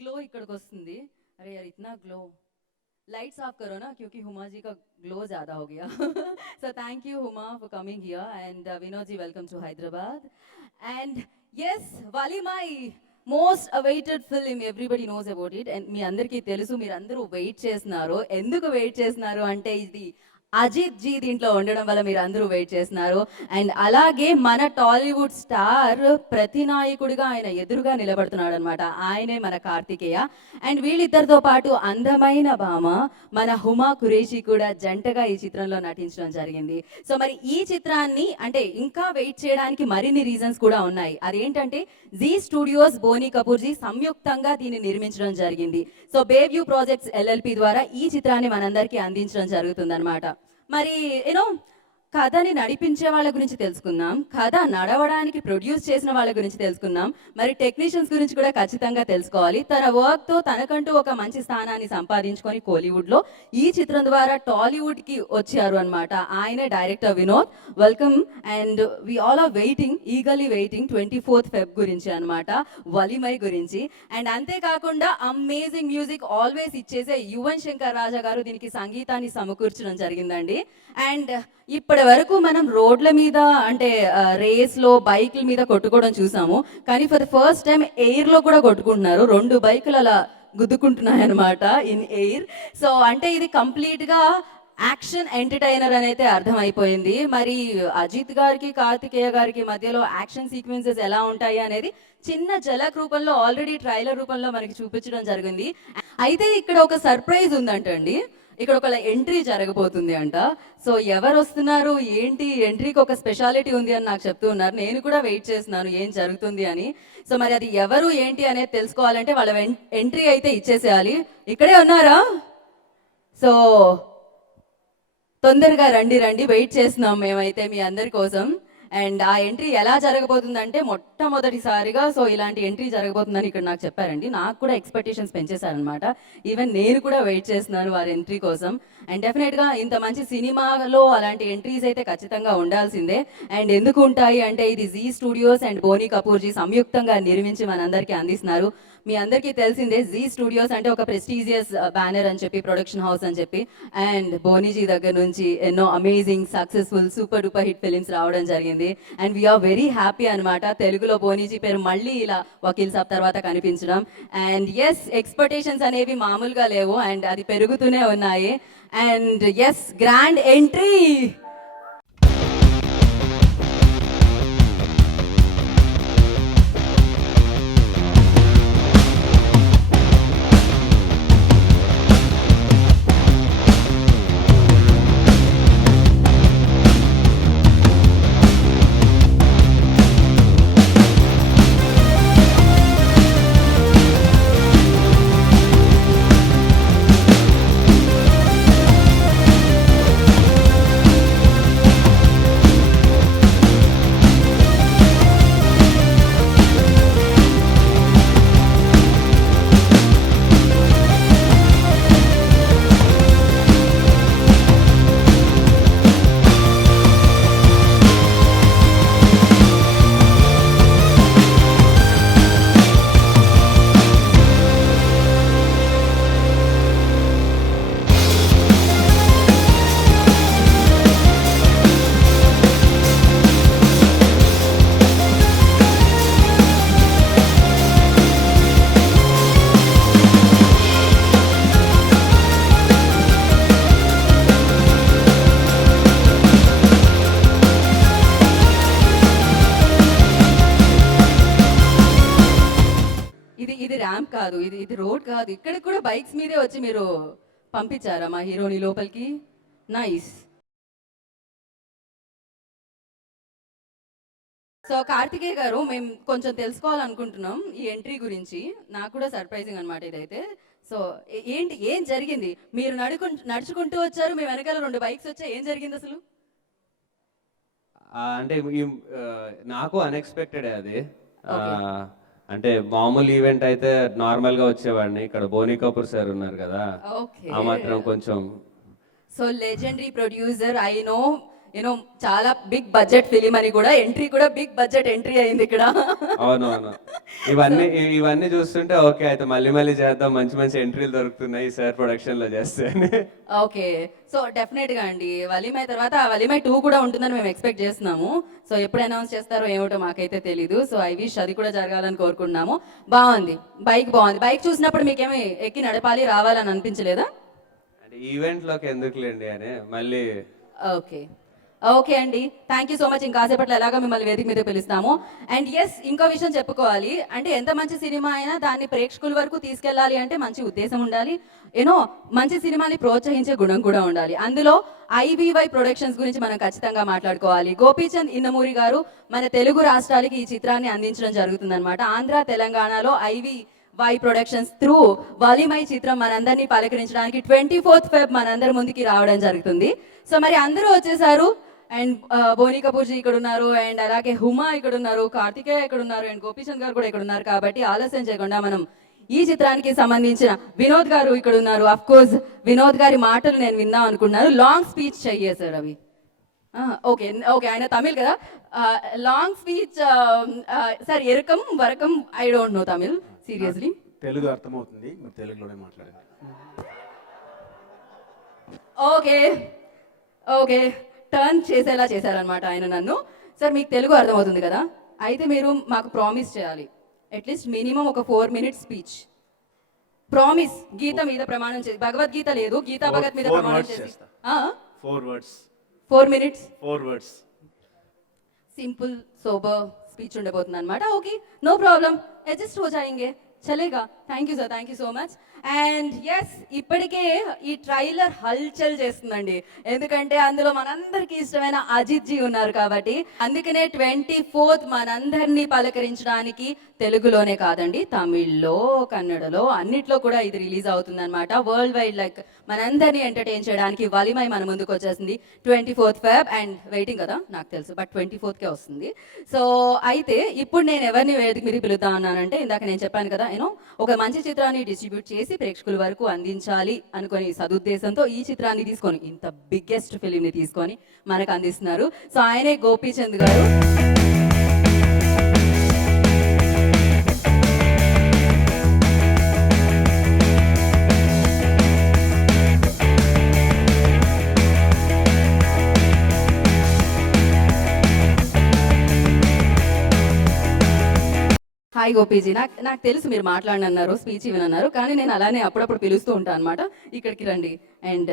ग्लो इక్కడికి వస్తుంది. अरे यार इतना ग्लो, लाइट्स ऑफ करो ना क्योंकि हुमा जी का ग्लो ज़्यादा हो गया. So thank you Huma for coming here and Vinod ji welcome to Hyderabad. And yes, Valimai, most awaited film, everybody knows about it and మీ అందరికీ తెలుసు, మీరు అందరూ వెయిట్ చేస్తున్నారు. ఎందుకు వెయిట్ చేస్తున్నారు అంటే ఇది అజిత్ జీ దీంట్లో ఉండడం వల్ల మీరు అందరూ వెయిట్ చేస్తున్నారు. అండ్ అలాగే మన టాలీవుడ్ స్టార్ ప్రతినాయకుడిగా ఆయన ఎదురుగా నిలబడుతున్నాడు అనమాట. ఆయనే మన కార్తికేయ. అండ్ వీళ్ళిద్దరితో పాటు అందమైన భామ మన హుమా కురేషి కూడా జంటగా ఈ చిత్రంలో నటించడం జరిగింది. సో మరి ఈ చిత్రాన్ని అంటే ఇంకా వెయిట్ చేయడానికి మరిన్ని రీజన్స్ కూడా ఉన్నాయి. అదేంటంటే జీ స్టూడియోస్ బోనీ కపూర్ జీ సంయుక్తంగా దీన్ని నిర్మించడం జరిగింది. సో బేవ్యూ ప్రాజెక్ట్స్ ఎల్ఎల్పి ద్వారా ఈ చిత్రాన్ని మనందరికీ అందించడం జరుగుతుంది అనమాట. మరి యూనో కథని నడిపించే వాళ్ళ గురించి తెలుసుకుందాం, కథ నడవడానికి ప్రొడ్యూస్ చేసిన వాళ్ళ గురించి తెలుసుకుందాం, మరి టెక్నీషియన్స్ గురించి కూడా ఖచ్చితంగా తెలుసుకోవాలి. తన వర్క్తో తనకంటూ ఒక మంచి స్థానాన్ని సంపాదించుకొని కోలీవుడ్లో ఈ చిత్రం ద్వారా టాలీవుడ్కి వచ్చారు అనమాట. ఆయనే director Vinod. Welcome. And we all are waiting, eagerly waiting 24th Feb గురించి అనమాట, వలిమై గురించి. అండ్ అంతేకాకుండా అమేజింగ్ మ్యూజిక్ ఆల్వేస్ ఇచ్చేసే యువన్ శంకర్ రాజా గారు దీనికి సంగీతాన్ని సమకూర్చడం జరిగిందండి. అండ్ ఇప్పటి వరకు మనం రోడ్ల మీద అంటే రేస్లో బైక్ల మీద కొట్టుకోవడం చూసాము, కానీ ఫర్ ద ఫస్ట్ టైం ఎయిర్లో కూడా కొట్టుకుంటున్నారు. 2 బైకులు అలా గుద్దుకుంటున్నాయి అనమాట ఇన్ ఎయిర్. సో అంటే ఇది కంప్లీట్గా యాక్షన్ ఎంటర్టైనర్ అని అయితే అర్థమైపోయింది. మరి అజిత్ గారికి కార్తికేయ గారికి మధ్యలో యాక్షన్ సీక్వెన్సెస్ ఎలా ఉంటాయి అనేది చిన్న జలక్ రూపంలో ఆల్రెడీ ట్రైలర్ రూపంలో మనకి చూపించడం జరిగింది. అయితే ఇక్కడ ఒక సర్ప్రైజ్ ఉందంటండి, ఇక్కడ ఒక ఎంట్రీ జరగబోతుంది అంట. సో ఎవరు వస్తున్నారు ఏంటి, ఎంట్రీకి ఒక స్పెషాలిటీ ఉంది అని నాకు చెప్తూ ఉన్నారు. నేను కూడా వెయిట్ చేస్తున్నాను ఏం జరుగుతుంది అని. సో మరి అది ఎవరు ఏంటి అనేది తెలుసుకోవాలంటే వాళ్ళ ఎంట్రీ అయితే ఇచ్చేసేయాలి. ఇక్కడే ఉన్నారా? సో తొందరగా రండి రండి, వెయిట్ చేస్తున్నాం మేమైతే మీ అందరి కోసం. అండ్ ఆ ఎంట్రీ ఎలా జరగబోతుందంటే మొట్టమొదటిసారిగా సో ఇలాంటి ఎంట్రీ జరగబోతుందని ఇక్కడ నాకు చెప్పారండి. నాకు కూడా ఎక్స్పెక్టేషన్స్ పెంచేశారనమాట. ఈవెన్ నేను కూడా వెయిట్ చేస్తున్నాను వారి ఎంట్రీ కోసం. అండ్ డెఫినెట్గా ఇంత మంచి సినిమాలో అలాంటి ఎంట్రీస్ అయితే ఖచ్చితంగా ఉండాల్సిందే. అండ్ ఎందుకు ఉంటాయి అంటే ఇది Zee studios and Boney Kapoor ji సంయుక్తంగా నిర్మించి మనందరికీ అందిస్తున్నారు. మీ అందరికీ తెలిసిందే జీ స్టూడియోస్ అంటే ఒక ప్రెస్టీజియస్ బ్యానర్ అని చెప్పి, ప్రొడక్షన్ హౌస్ అని చెప్పి. అండ్ బోనీజీ దగ్గర నుంచి ఎన్నో amazing successful super duper hit films రావడం జరిగింది. అండ్ వీఆర్ వెరీ హ్యాపీ అనమాట తెలుగులో బోనీజీ పేరు మళ్ళీ ఇలా వకీల్ సాబ్ తర్వాత కనిపించడం. అండ్ ఎస్, ఎక్స్పెక్టేషన్స్ అనేవి మామూలుగా లేవు అండ్ అది పెరుగుతూనే ఉన్నాయి. And yes, grand entry. ఇది ర్యాంప్ కాదు, ఇది రోడ్ కాదు. ఇక్కడికి కూడా బైక్స్ మీదే వచ్చి మీరు పంపించారా మా హీరోని లోపలికి? నైస్. సో కార్తికేయ గారు, మేము కొంచెం తెలుసుకోవాలనుకుంటున్నాం ఈ ఎంట్రీ గురించి. నాకు కూడా సర్ప్రైజింగ్ అనమాట ఇదైతే. సో ఏంటి, ఏం జరిగింది? మీరు నడుచుకుంటూ వచ్చారు, మీ వెనకాల 2 బైక్స్ వచ్చాయి, ఏం జరిగింది అసలు? అంటే నాకు అన్ఎక్స్పెక్టెడ్ అది. అంటే మామూలు ఈవెంట్ అయితే నార్మల్ గా వచ్చేవాడిని. ఇక్కడ బోనీ కపూర్ సార్ ఉన్నారు కదా, ఆ మాత్రం కొంచెం. So legendary producer, I know you know చాలా బిగ్ బడ్జెట్ ఫిలిం అని కూడా, ఎంట్రీ కూడా బిగ్ బడ్జెట్ ఎంట్రీ అయింది ఇక్కడ. అవునవును. ఇవన్నీ ఇవన్నీ చూస్తుంటే ఓకే అయితే మళ్ళీ మళ్ళీ చేద్దాం, మంచి మంచి ఎంట్రీలు దొరుకుతున్నాయి సార్ ప్రొడక్షన్ లో చేస్తే అని. ఓకే, సో డెఫినెట్ గా అండి వలిమై తర్వాత వలిమై 2 కూడా ఉంటుందని మేము ఎక్స్పెక్ట్ చేస్తున్నాము. సో ఎప్పుడు అనౌన్స్ చేస్తారో ఏమిటో మాకైతే తెలీదు. సో ఐ విష్ అది కూడా జరగాలని కోరుకుంటున్నాము. బాగుంది, బైక్ బాగుంది. బైక్ చూసినప్పుడు మీకేమి ఎక్కి నడపాలి రావాలని అనిపించలేదా? అంటే ఈవెంట్ లోకి ఎందుకులేండి అని మళ్ళీ. ఓకే ఓకే అండి, థ్యాంక్ యూ సో మచ్. ఇంకాసేపట్లో ఎలాగో మిమ్మల్ని వేదిక మీద పిలుస్తాము. అండ్ ఎస్, ఇంకో విషయం చెప్పుకోవాలి అంటే ఎంత మంచి సినిమా అయినా దాన్ని ప్రేక్షకుల వరకు తీసుకెళ్ళాలి అంటే మంచి ఉద్దేశం ఉండాలి, యూనో మంచి సినిమాని ప్రోత్సహించే గుణం కూడా ఉండాలి. అందులో ఐబీవై ప్రొడక్షన్స్ గురించి మనం ఖచ్చితంగా మాట్లాడుకోవాలి. గోపీచంద్ ఇన్నమూరి గారు మన తెలుగు రాష్ట్రాలకి ఈ చిత్రాన్ని అందించడం జరుగుతుందన్నమాట. ఆంధ్ర తెలంగాణలో వై ప్రొడక్షన్స్ త్రూ వాలిమై చిత్రం మనందరినీ పలకరించడానికి 24th Feb మనందరి ముందుకి రావడం జరుగుతుంది. సో మరి అందరూ వచ్చేసారు. అండ్ బోని కపూర్ జీ ఇక్కడ ఉన్నారు, అండ్ అలాగే హుమా ఇక్కడ ఉన్నారు, కార్తికేయ ఇక్కడ ఉన్నారు, అండ్ గోపీచంద్ గారు కూడా ఇక్కడ ఉన్నారు. కాబట్టి ఆలస్యం చేయకుండా మనం ఈ చిత్రానికి సంబంధించిన వినోద్ గారు ఇక్కడ ఉన్నారు. అఫ్ కోర్స్ వినోద్ గారి మాటలు నేను విన్నా అనుకున్నారు. లాంగ్ స్పీచ్ చెయ్యే సార్ అవి. ఓకే ఓకే, ఆయన తమిళ్ కదా. లాంగ్ స్పీచ్ సార్, ఎరకం వరకం I don't know Tamil seriously. Telugu అర్థమవుతుంది, మీరు తెలుగులోనే మాట్లాడండి. ఓకే ఓకే, టర్న్ చేసేలా చేశారనమాట ఆయన నన్ను. సార్ మీకు తెలుగు అర్థమవుతుంది కదా, అయితే మీరు మాకు ప్రామిస్ చేయాలి అట్లీస్ట్ మినిమం ఒక 4 minutes స్పీచ్. ప్రామిస్, గీత మీద ప్రమాణం చేసి, భగవద్గీత లేదు, గీతా భగత్ మీద ప్రమాణం చేసి 4 minutes 4 words simple sober speech ఉండబోతుంది అనమాట. ఓకే, నో ప్రాబ్లం, అడ్జస్ట్ హో జాయింగే, చలేగా. Thank you sir, thank you so much. And yes, ఇప్పటికే ఈ ట్రైలర్ హల్చల్ చేస్తుందండి, ఎందుకంటే అందులో మనందరికీ ఇష్టమైన అజిత్ జీ ఉన్నారు కాబట్టి. అందుకనే 24th మనందరినీ పలకరించడానికి తెలుగులోనే కాదండి, తమిళ్లో, కన్నడలో అన్నిట్లో కూడా ఇది రిలీజ్ అవుతుంది అనమాట. వరల్డ్ వైడ్ లైక్ మనందరినీ ఎంటర్టైన్ చేయడానికి వలిమై మన ముందుకు వచ్చేసింది 24th Feb. అండ్ వెయిటింగ్ కదా నాకు తెలుసు, బట్ 24th వస్తుంది. సో అయితే ఇప్పుడు నేను ఎవరిని వేదిక మీద పిలుతా ఉన్నానంటే, ఇందాక నేను చెప్పాను కదా, యూనో ఒక మంచి చిత్రాన్ని డిస్ట్రిబ్యూట్ చేసి ప్రేక్షకుల వరకు అందించాలి అనుకుని సదుద్దేశంతో ఈ చిత్రాన్ని తీసుకొని, ఇంత బిగ్గెస్ట్ ఫిలింని తీసుకొని మనకు అందిస్తున్నారు. సో ఆయనే గోపీచంద్ గారు. హాయ్ గోపీజీ, నాకు తెలుసు మీరు మాట్లాడనన్నారు, స్పీచ్ ఇవ్వనన్నారు, కానీ నేను అలానే అప్పుడప్పుడు పిలుస్తూ ఉంటాను అనమాట. ఇక్కడికి రండి అండ్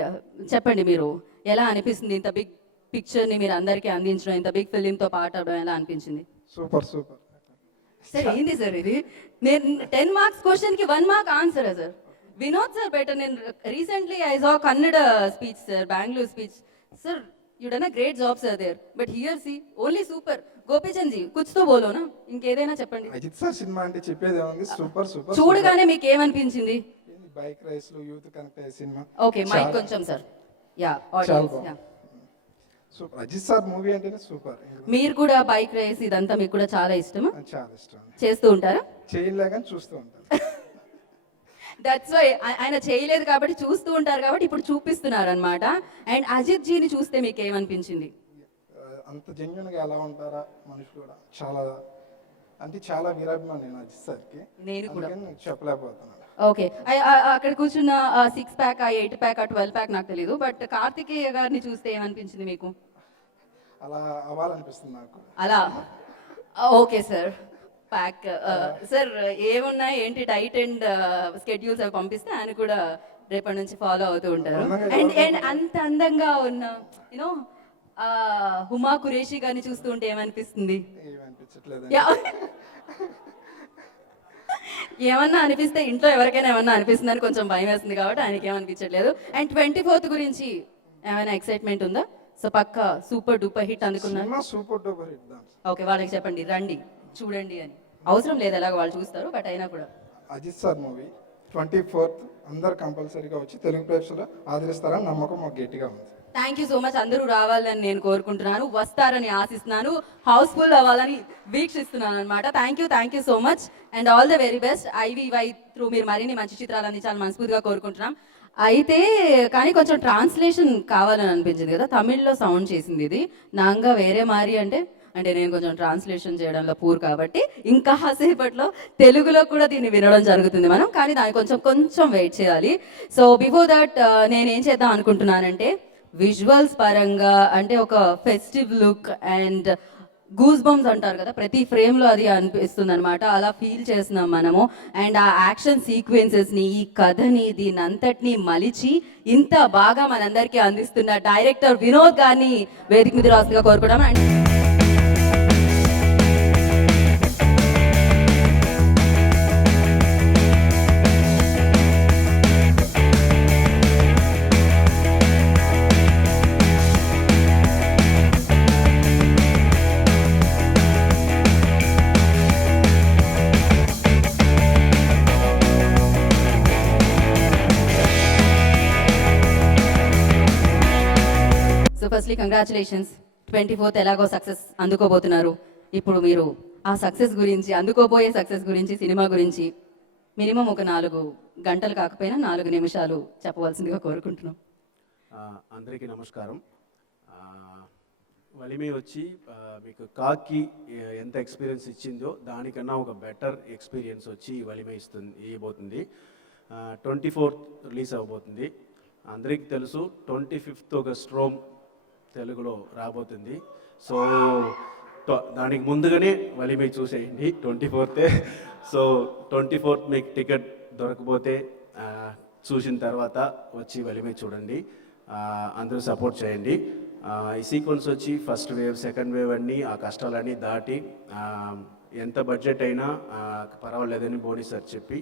చెప్పండి మీరు ఎలా అనిపిస్తుంది ఇంత బిగ్ పిక్చర్ని మీరు అందరికీ అందించడం, ఇంత బిగ్ ఫిలింతో పాడడం ఎలా అనిపించింది? సూపర్ సూపర్ సార్ ఏంది సార్ ఇది? నేను 10 marks క్వశ్చన్కి 1 mark answer sir. Vinod sir better. నేను recently I saw Kannada speech sir, Bengaluru speech sir. You done a great job sir there, but here see only super. Gopichand ji కుచ్తో బోలోనా, ఇంకేదైనా చెప్పండి. అజిత్ సార్ సినిమా అంటే చెప్పేది ఏముంది, సూపర్ సూపర్. చూడగానే మీకు ఏమనిపించింది? బైక్ రేస్ లో యూత్ కనెక్ట్ అయ్యే సినిమా. ఓకే, మైక్ కొంచెం sir. Yeah, super. Ajith sir movie అంటేనే సూపర్. మీరు కూడా బైక్ రేస్ ఇదంతా మీకు కూడా చాలా ఇష్టమా? చాలా ఇష్టం. చేస్తూ ఉంటారా? చేయలే కానీ చూస్తూ ఉంటారు. దట్స్ వై ఆయన చేయలేదు కాబట్టి చూస్తూ ఉంటారు కాబట్టి ఇప్పుడు చూపిస్తున్నారు అనమాట. అండ్ అజిత్ జీని చూస్తే మీకు ఏమనిపించింది? అంత జెన్యున్ గా ఎలా ఉంటారా మనుషులు కూడా, చాలా అంటే చాలా వీరాభిమానం నేను అజిత్ సార్కి. నేను కూడా చెప్పలేకపోతున్నాను. ఓకే, అక్కడ కూర్చున్న 6 pack, 8 pack, 12 pack నాకు తెలియదు, బట్ కార్తికేయ గారిని చూస్తే ఏమనిపించింది మీకు? అలా అవ్వాలనిపిస్తుంది నాకు. అలా ఓకే సార్. ప్యాక్ సార్ ఏమున్నాయి ఏంటి డైట్ అండ్ స్కెడ్యూల్స్ అవి పంపిస్తే ఆయన కూడా రేపటి నుంచి ఫాలో అవుతూ ఉంటారు. అండ్ అంత అందంగా ఉన్న యూనో హుమా కురేషి గారిని చూస్తూ ఉంటే ఏమనిపిస్తుంది? ఏమన్నా అనిపిస్తే ఇంట్లో ఎవరికైనా ఏమన్నా అనిపిస్తుందని కొంచెం భయం వేస్తుంది కాబట్టి ఆయనకి ఏమనిపించట్లేదు. అండ్ 24th గురించి ఏమైనా ఎక్సైట్మెంట్ ఉందా? సో పక్క సూపర్ డూపర్ హిట్ అందుకున్నారు. Super duper hit. ఓకే, వాళ్ళకి చెప్పండి రండి చూడండి అని. అవసరం లేదు, ఎలాగో వాళ్ళు చూస్తారు, బట్ అయినా కూడా అజిత్ సార్ మూవీ 24th అందరు కంపల్సరీగా వచ్చి తెలుగు ప్రేక్షకులు ఆదరిస్తారని నమ్మకం మాకు గట్టిగా ఉంది. Thank you so much. అందరూ రావాలని నేను కోరుకుంటున్నాను, వస్తారని ఆశిస్తున్నాను, హౌస్ఫుల్ అవ్వాలని వీక్షిస్తున్నాను అనమాట. Thank you so much and all the very best. IVY through మీరు మరిన్ని మంచి చిత్రాలు అందించాలని మనస్ఫూర్తిగా కోరుకుంటున్నాం. అయితే కానీ కొంచెం ట్రాన్స్లేషన్ కావాలని అనిపించింది కదా, తమిళ్లో సౌండ్ చేసింది ఇది నాంగా వేరే మారి అంటే అంటే నేను కొంచెం ట్రాన్స్లేషన్ చేయడంలో పూర్ కాబట్టి ఇంకా సేపట్లో తెలుగులో కూడా దీన్ని వినడం జరుగుతుంది మనం, కానీ దానికి కొంచెం వెయిట్ చేయాలి. సో బిఫోర్ దట్ నేను ఏం చేద్దాం అనుకుంటున్నానంటే విజువల్స్ పరంగా అంటే ఒక festive look and goose bumps అంటారు కదా, ప్రతి ఫ్రేమ్లో అది అనిపిస్తుంది అనమాట, అలా ఫీల్ చేస్తున్నాం మనము. అండ్ ఆ యాక్షన్ సీక్వెన్సెస్ని, ఈ కథని, దీని అంతటిని మలిచి ఇంత బాగా మనందరికీ అందిస్తున్న డైరెక్టర్ వినోద్ గారిని వేదిక మీద రాసుగా కోరుకోవడం. And so firstly congratulations, 24th ఎలాగో సక్సెస్ అందుకోబోతున్నారు. ఇప్పుడు మీరు ఆ సక్సెస్ గురించి, అందుకోబోయే సక్సెస్ గురించి, సినిమా గురించి మినిమం ఒక 4 గంటలు కాకపోయినా 4 నిమిషాలు చెప్పవలసిందిగా కోరుకుంటున్నాం. అందరికీ నమస్కారం. వలిమై వచ్చి మీకు కాకి ఎంత ఎక్స్పీరియన్స్ ఇచ్చిందో దానికన్నా ఒక బెటర్ ఎక్స్పీరియన్స్ వచ్చి వలిమై ఇవ్వబోతుంది. 24th రిలీజ్ అవ్వబోతుంది. అందరికీ తెలుసు 25th ఆగస్ట్ రోమ్ తెలుగులో రాబోతుంది. సో దానికి ముందుగానే వలిమై చూసేయండి 24th. సో 24th మీకు టికెట్ దొరకపోతే చూసిన తర్వాత వచ్చి వలిమై చూడండి. అందరూ సపోర్ట్ చేయండి. ఈ సీక్వెన్స్ వచ్చి ఫస్ట్ వేవ్, సెకండ్ వేవ్ అన్నీ ఆ కష్టాలన్నీ దాటి ఎంత బడ్జెట్ అయినా పర్వాలేదని బోని సార్ చెప్పి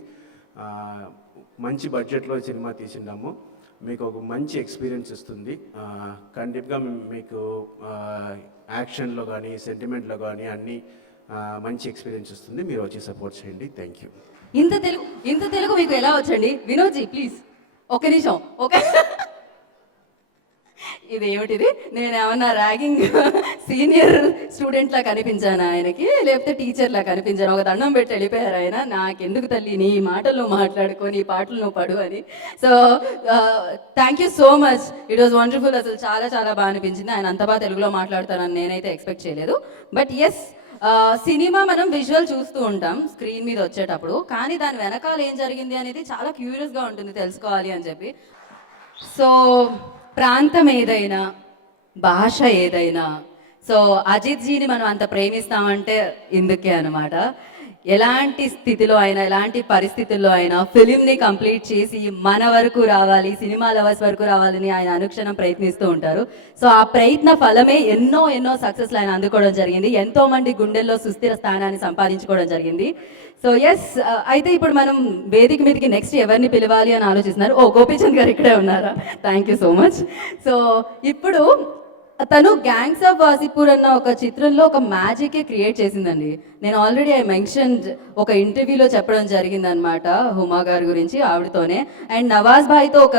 మంచి బడ్జెట్లో సినిమా తీసిండాము. మీకు ఒక మంచి ఎక్స్పీరియన్స్ ఇస్తుంది. ఖండితంగా మీకు యాక్షన్లో కానీ సెంటిమెంట్లో కానీ అన్నీ మంచి ఎక్స్పీరియన్స్ ఇస్తుంది. మీరు వచ్చి సపోర్ట్ చేయండి. Thank you. ఇంత తెలుగు మీకు ఎలా వచ్చండి? వినోద్జీ ప్లీజ్ ఒక నిమిషం. ఇది ఏమిటిది? నేను ఏమన్నా ర్యాగింగ్ సీనియర్ స్టూడెంట్లా కనిపించాను ఆయనకి, లేకపోతే టీచర్లా కనిపించాను? ఒక దండం పెట్టి వెళ్ళిపోయారు ఆయన. నాకెందుకు తల్లి నీ మాటలు మాట్లాడుకొని ఈ పాటలు నువ్వు పడు అని. So thank you so much, it was wonderful. అసలు చాలా చాలా బాగా అనిపించింది. ఆయన అంత బాగా తెలుగులో మాట్లాడతానని నేనైతే ఎక్స్పెక్ట్ చేయలేదు. బట్ ఎస్, సినిమా మనం విజువల్ చూస్తూ ఉంటాం స్క్రీన్ మీద వచ్చేటప్పుడు, కానీ దాని వెనకాల ఏం జరిగింది అనేది చాలా క్యూరియస్గా ఉంటుంది తెలుసుకోవాలి అని చెప్పి. సో ప్రాంతం ఏదైనా, భాష ఏదైనా, సో అజిత్ జీని మనం అంత ప్రేమిస్తామంటే ఇందుకే అనమాట. ఎలాంటి స్థితిలో అయినా, ఎలాంటి పరిస్థితుల్లో అయినా ఫిలింని కంప్లీట్ చేసి మన వరకు రావాలి, సినిమా లవర్స్ వరకు రావాలని ఆయన అనుక్షణం ప్రయత్నిస్తూ ఉంటారు. సో ఆ ప్రయత్న ఫలమే ఎన్నో సక్సెస్లు ఆయన అందుకోవడం జరిగింది. ఎంతో మంది గుండెల్లో సుస్థిర స్థానాన్ని సంపాదించుకోవడం జరిగింది. సో ఎస్, అయితే ఇప్పుడు మనం వేదిక మీదకి నెక్స్ట్ ఎవరిని పిలవాలి అని ఆలోచిస్తున్నారు. గోపీచంద్ గారు ఇక్కడే ఉన్నారా? Thank you so much. So ఇప్పుడు తను గ్యాంగ్స్ ఆఫ్ వాసిపూర్ అన్న ఒక చిత్రంలో ఒక మ్యాజికే క్రియేట్ చేసిందండి. నేను ఆల్రెడీ ఐ మెన్షన్డ్ ఒక ఇంటర్వ్యూలో చెప్పడం జరిగింది అనమాట హుమా గారి గురించి, ఆవిడతోనే. అండ్ నవాజ్ భాయ్తో ఒక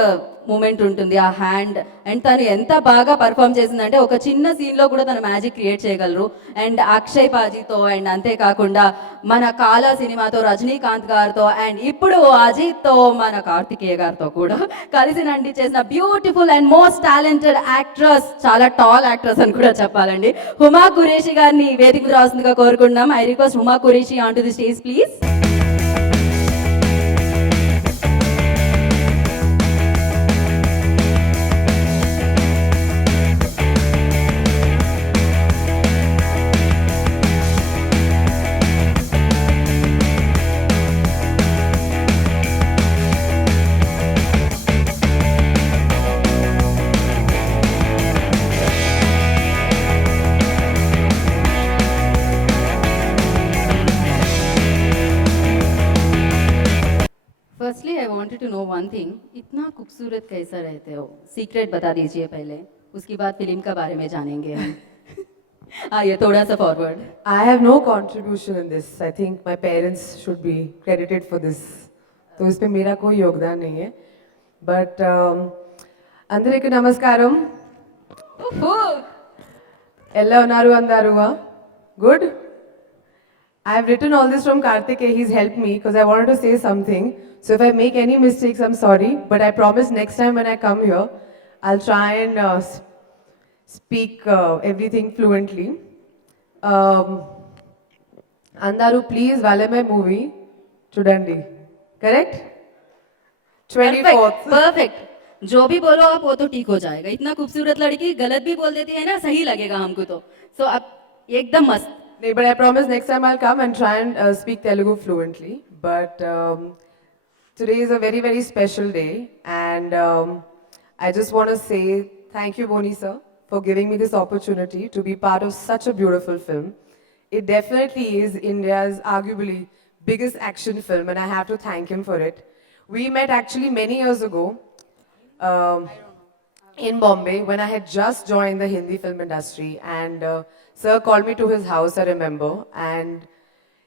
మూమెంట్ ఉంటుంది, ఆ హ్యాండ్. అండ్ తను ఎంత బాగా పర్ఫామ్ చేసిందంటే ఒక చిన్న సీన్లో కూడా తను మ్యాజిక్ క్రియేట్ చేయగలరు. అండ్ అక్షయ్ పాజీతో, అండ్ అంతేకాకుండా మన కాలా సినిమాతో రజనీకాంత్ గారితో, అండ్ ఇప్పుడు అజిత్తో, మన కార్తికేయ గారితో కూడా కలిసి నండి చేసిన beautiful and most talented actress, చాలా టాల్ యాక్ట్రెస్ అని కూడా చెప్పాలండి, హుమా కురేషి గారిని వేదిక మీద రాస్తుందిగా కోరుకుంటున్నాం. I request Huma Qureshi on to the stage please. Firstly I wanted to know one thing, इतना खूबसूरत कैसा रहते हो? सीक्रेट बता दीजिए पहले, उसके बाद फिल्म का बारे में जानेंगे हम. आइए थोड़ा सा forward. I have no contribution in this. I think my parents should be credited for this. तो इसमें मेरा कोई योगदान नहीं है. But అందరికీ నమస్కారం. ఎలా ఉన్నారు అందరూ? Good? I have written all this from Kartikeya. He's helped me because I wanted to say something. So if I make any mistakes, I'm sorry. But I promise next time when I come here, I'll try and speak everything fluently. Um, Andaru, please, Valimai movie, chudandi. Correct? 24th. Perfect जो भी बोलो आप वो तो ठीक हो जाएगा. इतना खूबसूरत लड़की गलत भी बोल देती है ना, सही लगेगा हमको तो. So अब एकदम मस्त. No, but I promise next time I'll come and try and speak Telugu fluently. But today is a very, very special day. And I just want to say thank you, Boni sir, for giving me this opportunity to be part of such a beautiful film. It definitely is India's arguably biggest action film, and I have to thank him for it. We met actually many years ago um, in Bombay when I had just joined the Hindi film industry, and sir called me to his house, I remember, and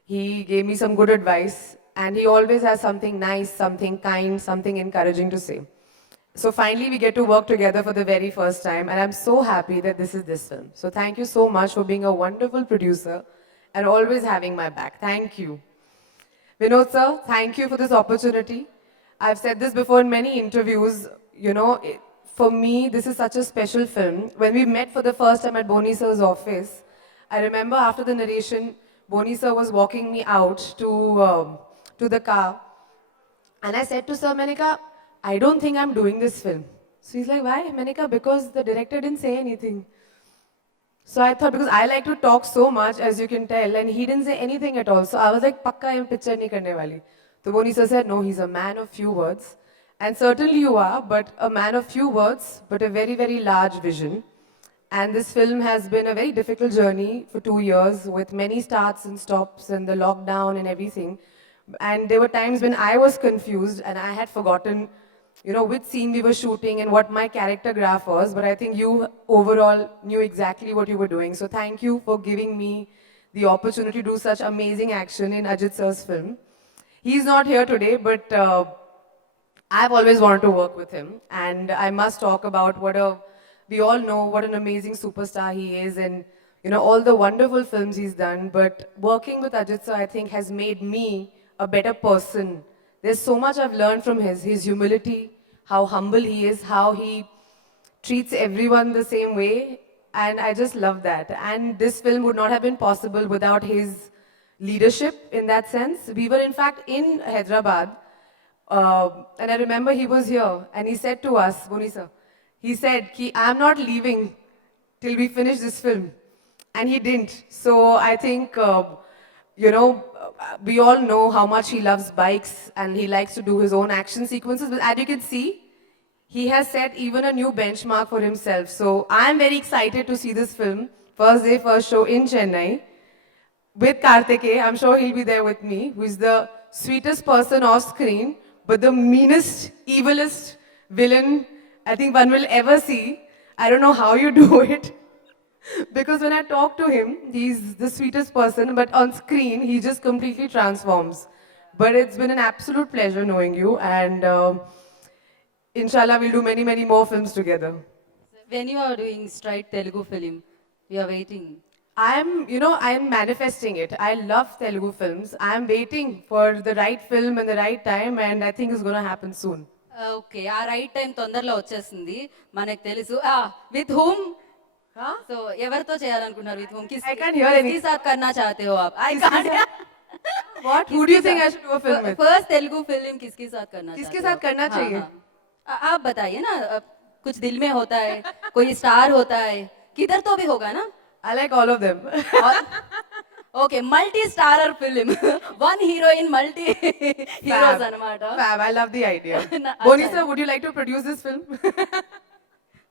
he gave me some good advice, and he always has something nice, something kind, something encouraging to say. So finally we get to work together for the very first time, and I'm so happy that this is this film. So thank you so much for being a wonderful producer and always having my back. Thank you. Vinod sir, thank you for this opportunity. I've said this before in many interviews, you know, for me, this is such a special film. When we met for the first time at Boni sir's office, I remember after the narration, Boni sir was walking me out to the car. And I said to Sir, Manika, I don't think I'm doing this film. So he's like, why? Manika, because the director didn't say anything. So I thought, because I like to talk so much, as you can tell, and he didn't say anything at all. So I was like, Pakka I'm picture nahi karne wali. So Boni sir said, no, he's a man of few words. And certainly you are, but a man of few words, but a very, very large vision. And this film has been a very difficult journey for 2 years with many starts and stops and the lockdown and everything. And there were times when I was confused and I had forgotten, you know, which scene we were shooting and what my character graph was. But I think you overall knew exactly what you were doing. So thank you for giving me the opportunity to do such amazing action in Ajith sir's film. He's not here today, but I've always wanted to work with him. And I must talk about we all know what an amazing superstar he is and, you know, all the wonderful films he's done. But working with Ajith sir, I think, has made me a better person. There's so much I've learned from his humility, how humble he is, how he treats everyone the same way. And I just love that. And this film would not have been possible without his leadership in that sense. We were in fact in Hyderabad. And I remember he was here and he said to us, Boni sir, he said, I'm not leaving till we finish this film. And he didn't. So I think, you know, we all know how much he loves bikes and he likes to do his own action sequences. But as you can see, he has set even a new benchmark for himself. So I'm very excited to see this film, first day, first show in Chennai, with Kartikeya. I'm sure he'll be there with me, who is the sweetest person off screen, but the meanest, evilest villain I think one will ever see. I don't know how you do it. Because when I talk to him, he's the sweetest person, but on screen, he just completely transforms. But it's been an absolute pleasure knowing you, and inshallah, we'll do many, many more films together. When you are doing straight Telugu film, we are waiting. I'm manifesting it. I love Telugu films. I'm waiting for the right film and the right time, and I think it's going to happen soon. Okay a right time తొందరలో వచ్చేస్తుంది మనకు తెలుసు with whom so ఎవరితో చేయాలనుకున్నారు with whom I can't hear anything. किसके साथ करना चाहते हो आप I can't What? Who do you think I should do a film with? First Telugu फिल्म किसके साथ करना किसके चाहते हो साथ करना हाँ, चाहिए? हाँ। आप बताइए ना कुछ दिल में होता है कोई स्टार होता है किधर तो भी होगा ना I like all of them. Okay multi starrer film one heroine multi heroes అన్నమాట Fab, I love the idea. ना- Boni अच्छा sir, would you like to produce this film?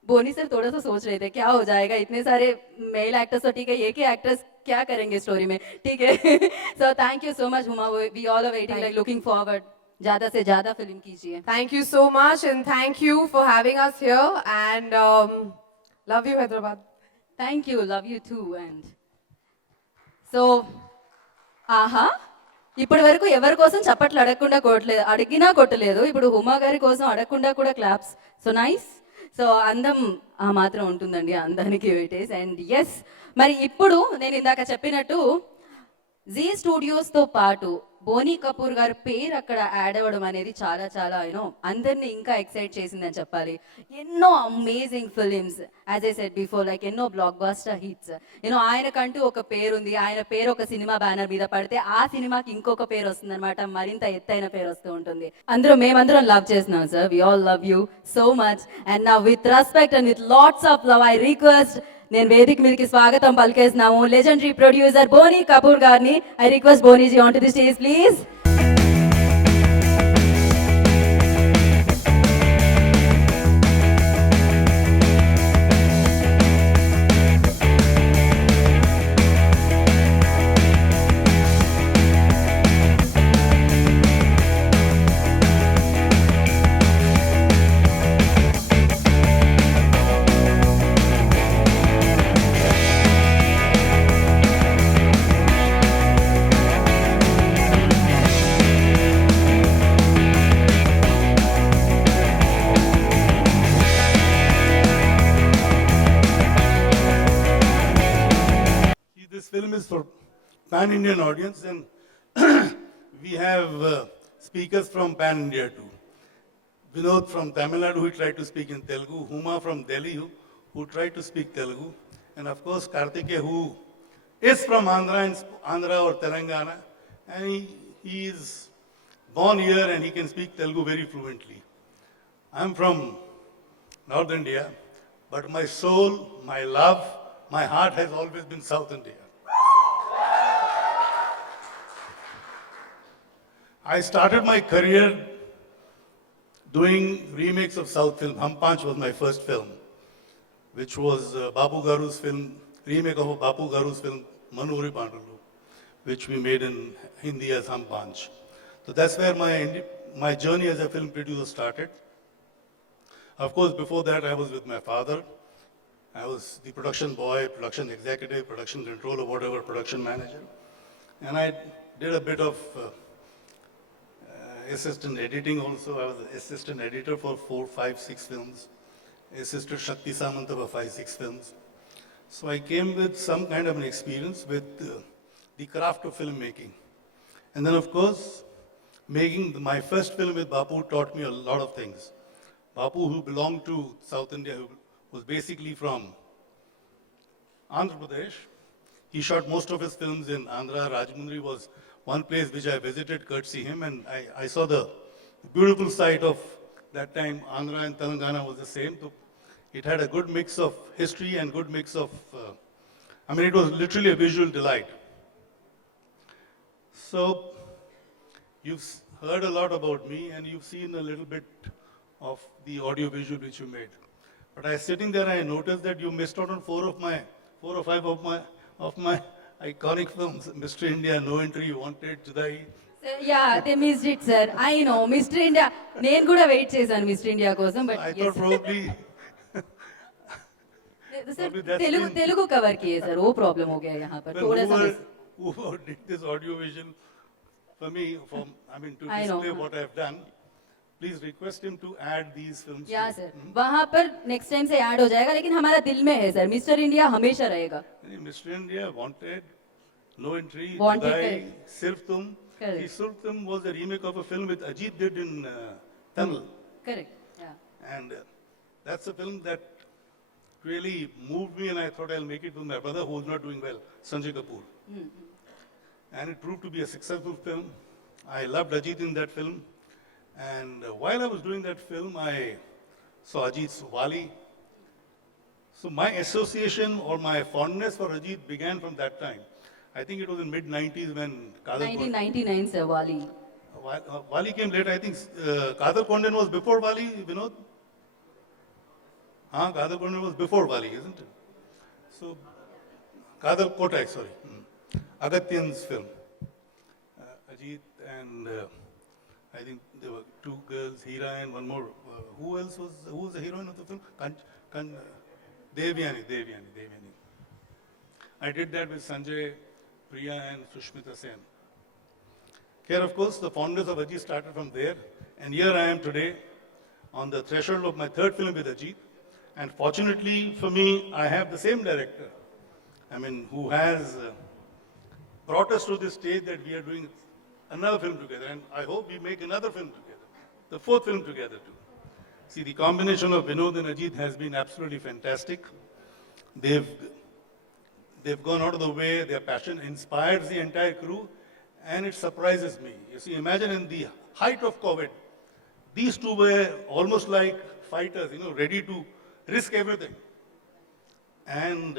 Boney sir थोड़ा सा सोच रहे थे क्या हो जाएगा इतने सारे मेल एक्टर्स तो ठीक है एक ही एक्टर्स क्या करेंगे स्टोरी में ठीक है so thank you so much Huma we all are waiting like looking forward ज्यादा से ज्यादा फिल्म कीजिए Thank you so much, and thank you for having us here. And love you, Hyderabad. Thank you love you two and so ఆహా ఇప్పటి వరకు ఎవరి కోసం చప్పట్లు అడగకుండా కొట్టలేదు అడిగినా కొట్టలేదు ఇప్పుడు హుమా గారి కోసం అడగకుండా కూడా క్లాప్స్ సో నైస్ సో అందం ఆ మాత్రం ఉంటుందండి అందానికి వెయిటేజ్ అండ్ ఎస్ మరి ఇప్పుడు నేను ఇందాక చెప్పినట్టు జీ స్టూడియోస్తో పాటు బోనీ కపూర్ గారి పేరు అక్కడ యాడ్ అవ్వడం అనేది చాలా చాలా యూనో అందరినీ ఇంకా ఎక్సైట్ చేసిందని చెప్పాలి. ఎన్నో amazing films, as I said before, like ఎన్నో బ్లాక్ బాస్టర్ హిట్స్. యూనో ఆయనకంటూ ఒక పేరు ఉంది. ఆయన పేరు ఒక సినిమా బ్యానర్ మీద పడితే ఆ సినిమాకి ఇంకొక పేరు వస్తుంది అనమాట, మరింత ఎత్తైన పేరు వస్తూ ఉంటుంది. మేమందరం లవ్ చేస్తున్నాం sir. We all love you so much. And నా with respect and with lots of love I request, నేను వేదిక మీదకి స్వాగతం పలికేస్తున్నాము లెజెండరీ ప్రొడ్యూసర్ బోనీ కపూర్ గారిని. ఐ రిక్వెస్ట్ బోనీజీ on to the stage please. This film is for pan-Indian audience, and we have speakers from pan-India too. Vinod from Tamil Nadu, who tried to speak in Telugu, Huma from Delhi, who tried to speak Telugu, and of course Kartikeya, who is from Andhra or Telangana, and he is born here and he can speak Telugu very fluently. I'm from North India, but my soul, my love, my heart has always been South India. I started my career doing remakes of South film. Hum Panch was my first film, which was Bapu Garu's film, remake of a Bapu Garu's film, Manuri Pandulu, which we made in Hindi as Hum Panch. So that's where my journey as a film producer started. Of course, before that, I was with my father. I was the production boy, production executive, production controller, whatever, production manager. And I did a bit of assistant editing also. I was assistant editor for 4, 5, 6 films. Assisted Shakti Samanta for 5, 6 films. So I came with some kind of an experience with the craft of filmmaking. And then of course, making my first film with Bapu taught me a lot of things. Bapu, who belonged to South India, who was basically from Andhra Pradesh. He shot most of his films in Andhra. Rajmundry was one place which I visited courtesy him, and I saw the beautiful sight of that time. Andhra and Telangana was the same. So it had a good mix of history and good mix of, it was literally a visual delight. So you've heard a lot about me and you've seen a little bit of the audio visual which you made. But I was sitting there, I noticed that you missed out on 4 or 5 of my iconic films. Mr. India, No Entry, Wanted, Judai. Yeah, they missed it, sir. I know, Mr. India. నేను కూడా వెయిట్ చేశాను mister India కోసం, but I thought probably Telugu कवर किए सर, वो प्रॉब्लम हो गया यहाँ पर थोड़ा सा. whoever did this audio vision for me, to display what I've done, please request him to add these films. या सर, वहाँ पर नेक्स्ट टाइम से ऐड हो जाएगा, लेकिन हमारा दिल में है सर, मिस्टर इंडिया हमेशा रहेगा. Mr. India, Wanted, No Entry, Wanted, Judai, correct. Sirf Tum. Correct. Sirf Tum was a remake of a film with Ajith did in Tamil. Correct. Yeah. And that's a film that really moved me, and I thought I'll make it with my brother who was not doing well, Sanjay Kapoor. And it proved to be a successful film. I loved Ajith in that film. And while I was doing that film, I saw Ajith's Wali. So my association or my fondness for Ajith began from that time. I think it was in mid-90s when 1999 sir, Wali. Wali came later. I think Kadar Kondan was before Wali, Vinod? Kadar Kondan was before Wali, isn't it? So, Kadar Kotak, sorry. Agatyan's film. Ajith and I think there were 2 girls, Hira and one more. Who was the heroine of the film? Devyani. I did that with Sanjay, Priya and Sushmita Sen. Here, of course, the fondness of Ajit started from there. And here I am today on the threshold of my 3rd film with Ajit. And fortunately for me, I have the same director, who has brought us to this stage that we are doing another film together, and I hope we make another film together, the fourth film together too. See, the combination of Vinod and Ajith has been absolutely fantastic. They've gone out of the way, their passion inspires the entire crew, and it surprises me. You see, imagine in the height of COVID, these two were almost like fighters, ready to risk everything. And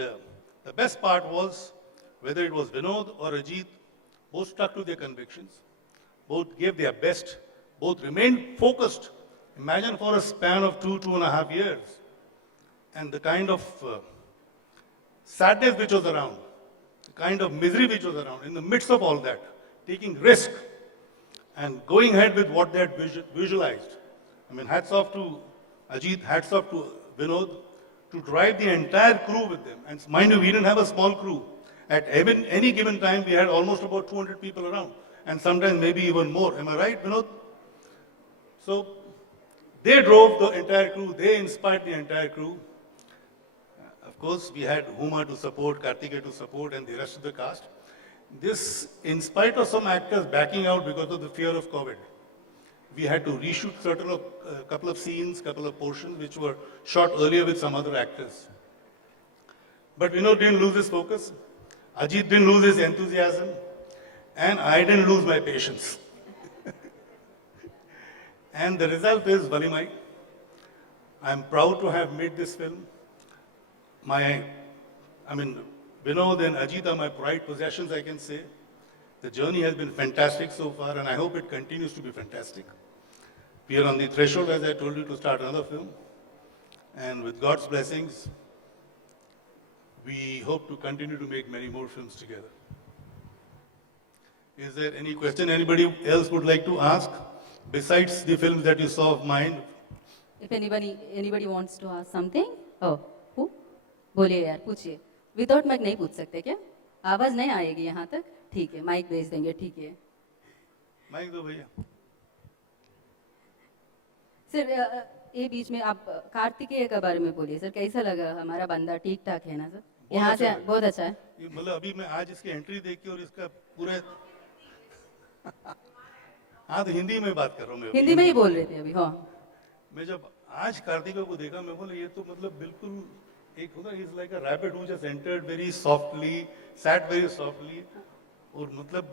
the best part was, whether it was Vinod or Ajith, both stuck to their convictions, both gave their best, both remained focused. Imagine for a span of 2.5 years, and the kind of sadness which was around, the kind of misery which was around, in the midst of all that, taking risk and going ahead with what they had visualized. I mean, hats off to Ajith, hats off to Vinod, to drive the entire crew with them. And mind you, we didn't have a small crew. At any given time, we had almost about 200 people around, and sometimes maybe even more. Am I right, Vinod? So they drove the entire crew, they inspired the entire crew. Of course, we had Huma to support, Kartikeya to support, and the rest of the cast. This, in spite of some actors backing out because of the fear of COVID, we had to reshoot couple of scenes, couple of portions which were shot earlier with some other actors. But Vinod didn't lose his focus, Ajith didn't lose his enthusiasm, and I didn't lose my patience. And the result is Valimai. I'm proud to have made this film. Vinod and Ajith are my pride possessions, I can say. The journey has been fantastic so far, and I hope it continues to be fantastic. We are on the threshold, as I told you, to start another film. And with God's blessings, we hope to continue to make many more films together. Is there any question anybody else would like to ask, besides the films that you saw of mine? If anybody wants to ask something, oh, who? बोलिए यार, पूछिए. Without mic नहीं पूछ सकते क्या? आवाज नहीं आएगी यहाँ तक? ठीक है, माइक भेज देंगे, ठीक है. माइक दो भैया. सर, ये बीच में आप कार्तिकेय के बारे में बोलिए सर. कैसा लगा? हमारा बंदा ठीक ठाक है ना सर? यहाँ से बहुत अच्छा है. ये मतलब अभी मैं आज इसकी एंट्री देख के और इसका पूरे हाँ, तो हिंदी में बात कर रहा हूँ मैं. हिंदी में ही बोल रहे थे अभी. हाँ. मैं जब आज कार्तिकेय को देखा, मैं बोला ये तो मतलब बिल्कुल एक होता है, is like a rabbit who just entered very softly, sat very softly. और मतलब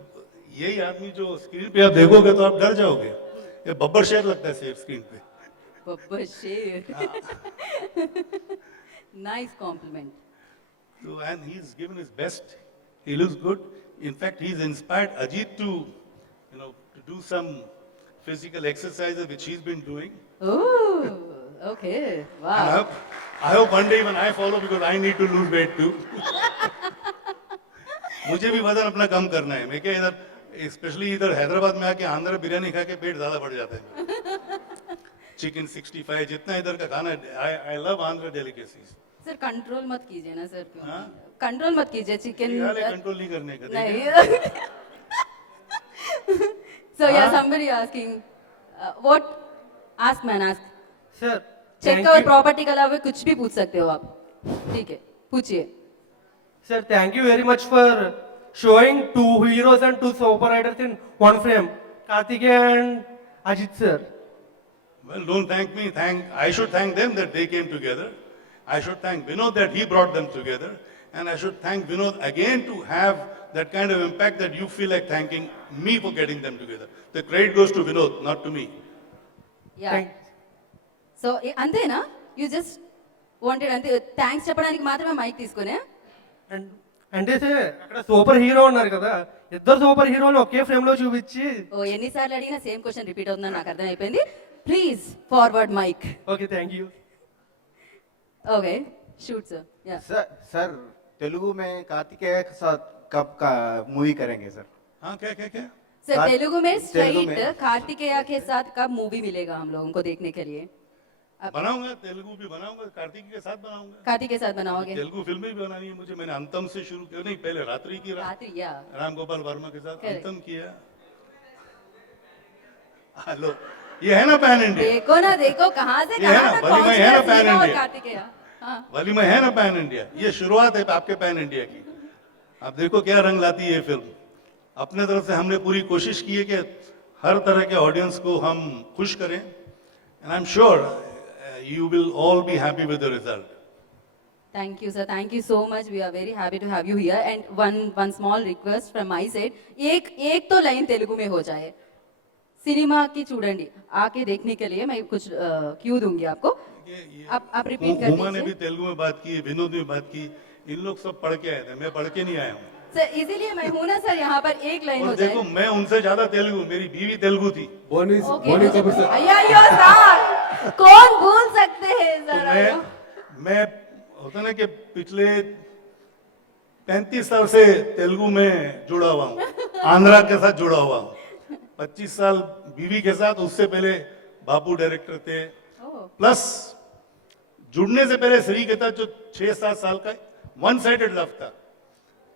यही आदमी जो स्क्रीन पे आप देखोगे तो आप डर जाओगे. ये बब्बर शेर लगता है शेर स्क्रीन पे. बब्बर शेर. Nice compliment. So, and he's given his best. He looks good. In fact, he's inspired Ajith to do some physical exercises which he's been doing. Oh, okay. And Wow. I hope one day even I follow, because I need to lose weight too. मुझे भी वजन अपना कम करना है. मैं क्या इधर, स्पेशली इधर हैदराबाद में आके आंध्र बिरयानी खा के पेट ज्यादा बढ़ जाता है. चिकन 65 जितना इधर का खाना, I love Andhra delicacies. Sir control मत कीजिए ना सर. हाँ? कंट्रोल मत कीजिए. चिकन कंट्रोल नहीं करने का. नहीं. So yeah, somebody asking, what? Ask man, ask. Sir check और प्रॉपर्टी के अलावा कुछ भी पूछ सकते हो आप. ठीक है, पूछिए. Sir thank you very much for showing two heroes and two super riders in one frame, Kartikeya and Ajith sir. Well, don't thank me. I should thank them that they came together. I should thank Vinod that he brought them together. And I should thank Vinod again to have that kind of impact that you feel like thanking me for getting them together. The credit goes to Vinod, not to me. Yeah. Thanks. So అంతేనా? You just wanted అంతే థ్యాంక్స్ చెప్పడానికి మాత్రమే మైక్ తీసుకునే? అండ్ అంటే సార్ అక్కడ super hero ఉన్నారు కదా, ఇద్దరు సూపర్ హీరోలు ఒకే ఫ్రేమ్ లో చూపించి. ఓ ఎన్నిసార్లు అడిగినా సేమ్ క్వశ్చన్ రిపీట్ అవుతుందని నాకు అర్థమైపోయింది. Please forward mike. Okay thank you. Okay shoot sir. Yeah sir Telugu में कार्तिकेय के साथ कब का मूवी करेंगे सर? हाँ, क्या? सर तेलुगु में तेलुगु स्ट्रेट में। कार्तिकेया के साथ कब मूवी मिलेगा हम लोगों को देखने के लिए? बनाऊंगा, तेलुगु भी बनाऊंगा, कार्तिक के साथ बनाऊंगा. कार्तिक के साथ बनाओगे? तेलुगु फिल्में भी बनानी है मुझे. मैंने अंतम से शुरू किया, नहीं पहले रात्रि की रात्रि. या राम गोपाल वर्मा के साथ Correct. अंतम किया. हेलो, ये है ना पैन इंडिया. देखो ना, देखो कहाँ से ये है कहाँ ना, तक वलीमाई पहुंच है ना गया पैन सीमा और इंडिया. कार्तिकेया. हाँ. वलीमाई है ना पैन इंडिया. ये शुरुआत है आपके पैन इंडिया की. आप देखो क्या रंग लाती है ये फिल्म. अपने तरफ से हमने पूरी कोशिश की है कि हर तरह के ऑडियंस को हम खुश करें and I am sure you will all be happy with the result. Thank you, sir. Thank you so much. We are very happy to have you here. And one small request from my side. एक तो लाइन तेलुगु में हो जाए. सिनेमा की चूड़ंडी आके देखने के लिए मैं कुछ क्यू दूंगी आपको. आप रिपीट कर हुमा ने भी दीजिए. तेलुगु में बात की, विनोद ने बात की. इन लोग सब पढ़ के आए थे, मैं पढ़ के नहीं आया हूँ. सर इसीलिए मैं हूं ना सर, यहाँ पर एक लाइन हो और जाए. देखो मैं उनसे ज्यादा तेलुगु, मेरी बीवी तेलुगु थी. बोनी कपूर सर। अय्यो सर, कौन भूल सकते हैं तो सर. मैं होता ना कि पिछले 35 साल से तेलुगु में जुड़ा हुआ हूँ, आंध्रा के साथ जुड़ा हुआ हूँ. 25 साल बीवी के साथ, उससे पहले बापू डायरेक्टर थे. प्लस जुड़ने से पहले श्री के साथ जो 6-7 साल का वन साइडेड लव था,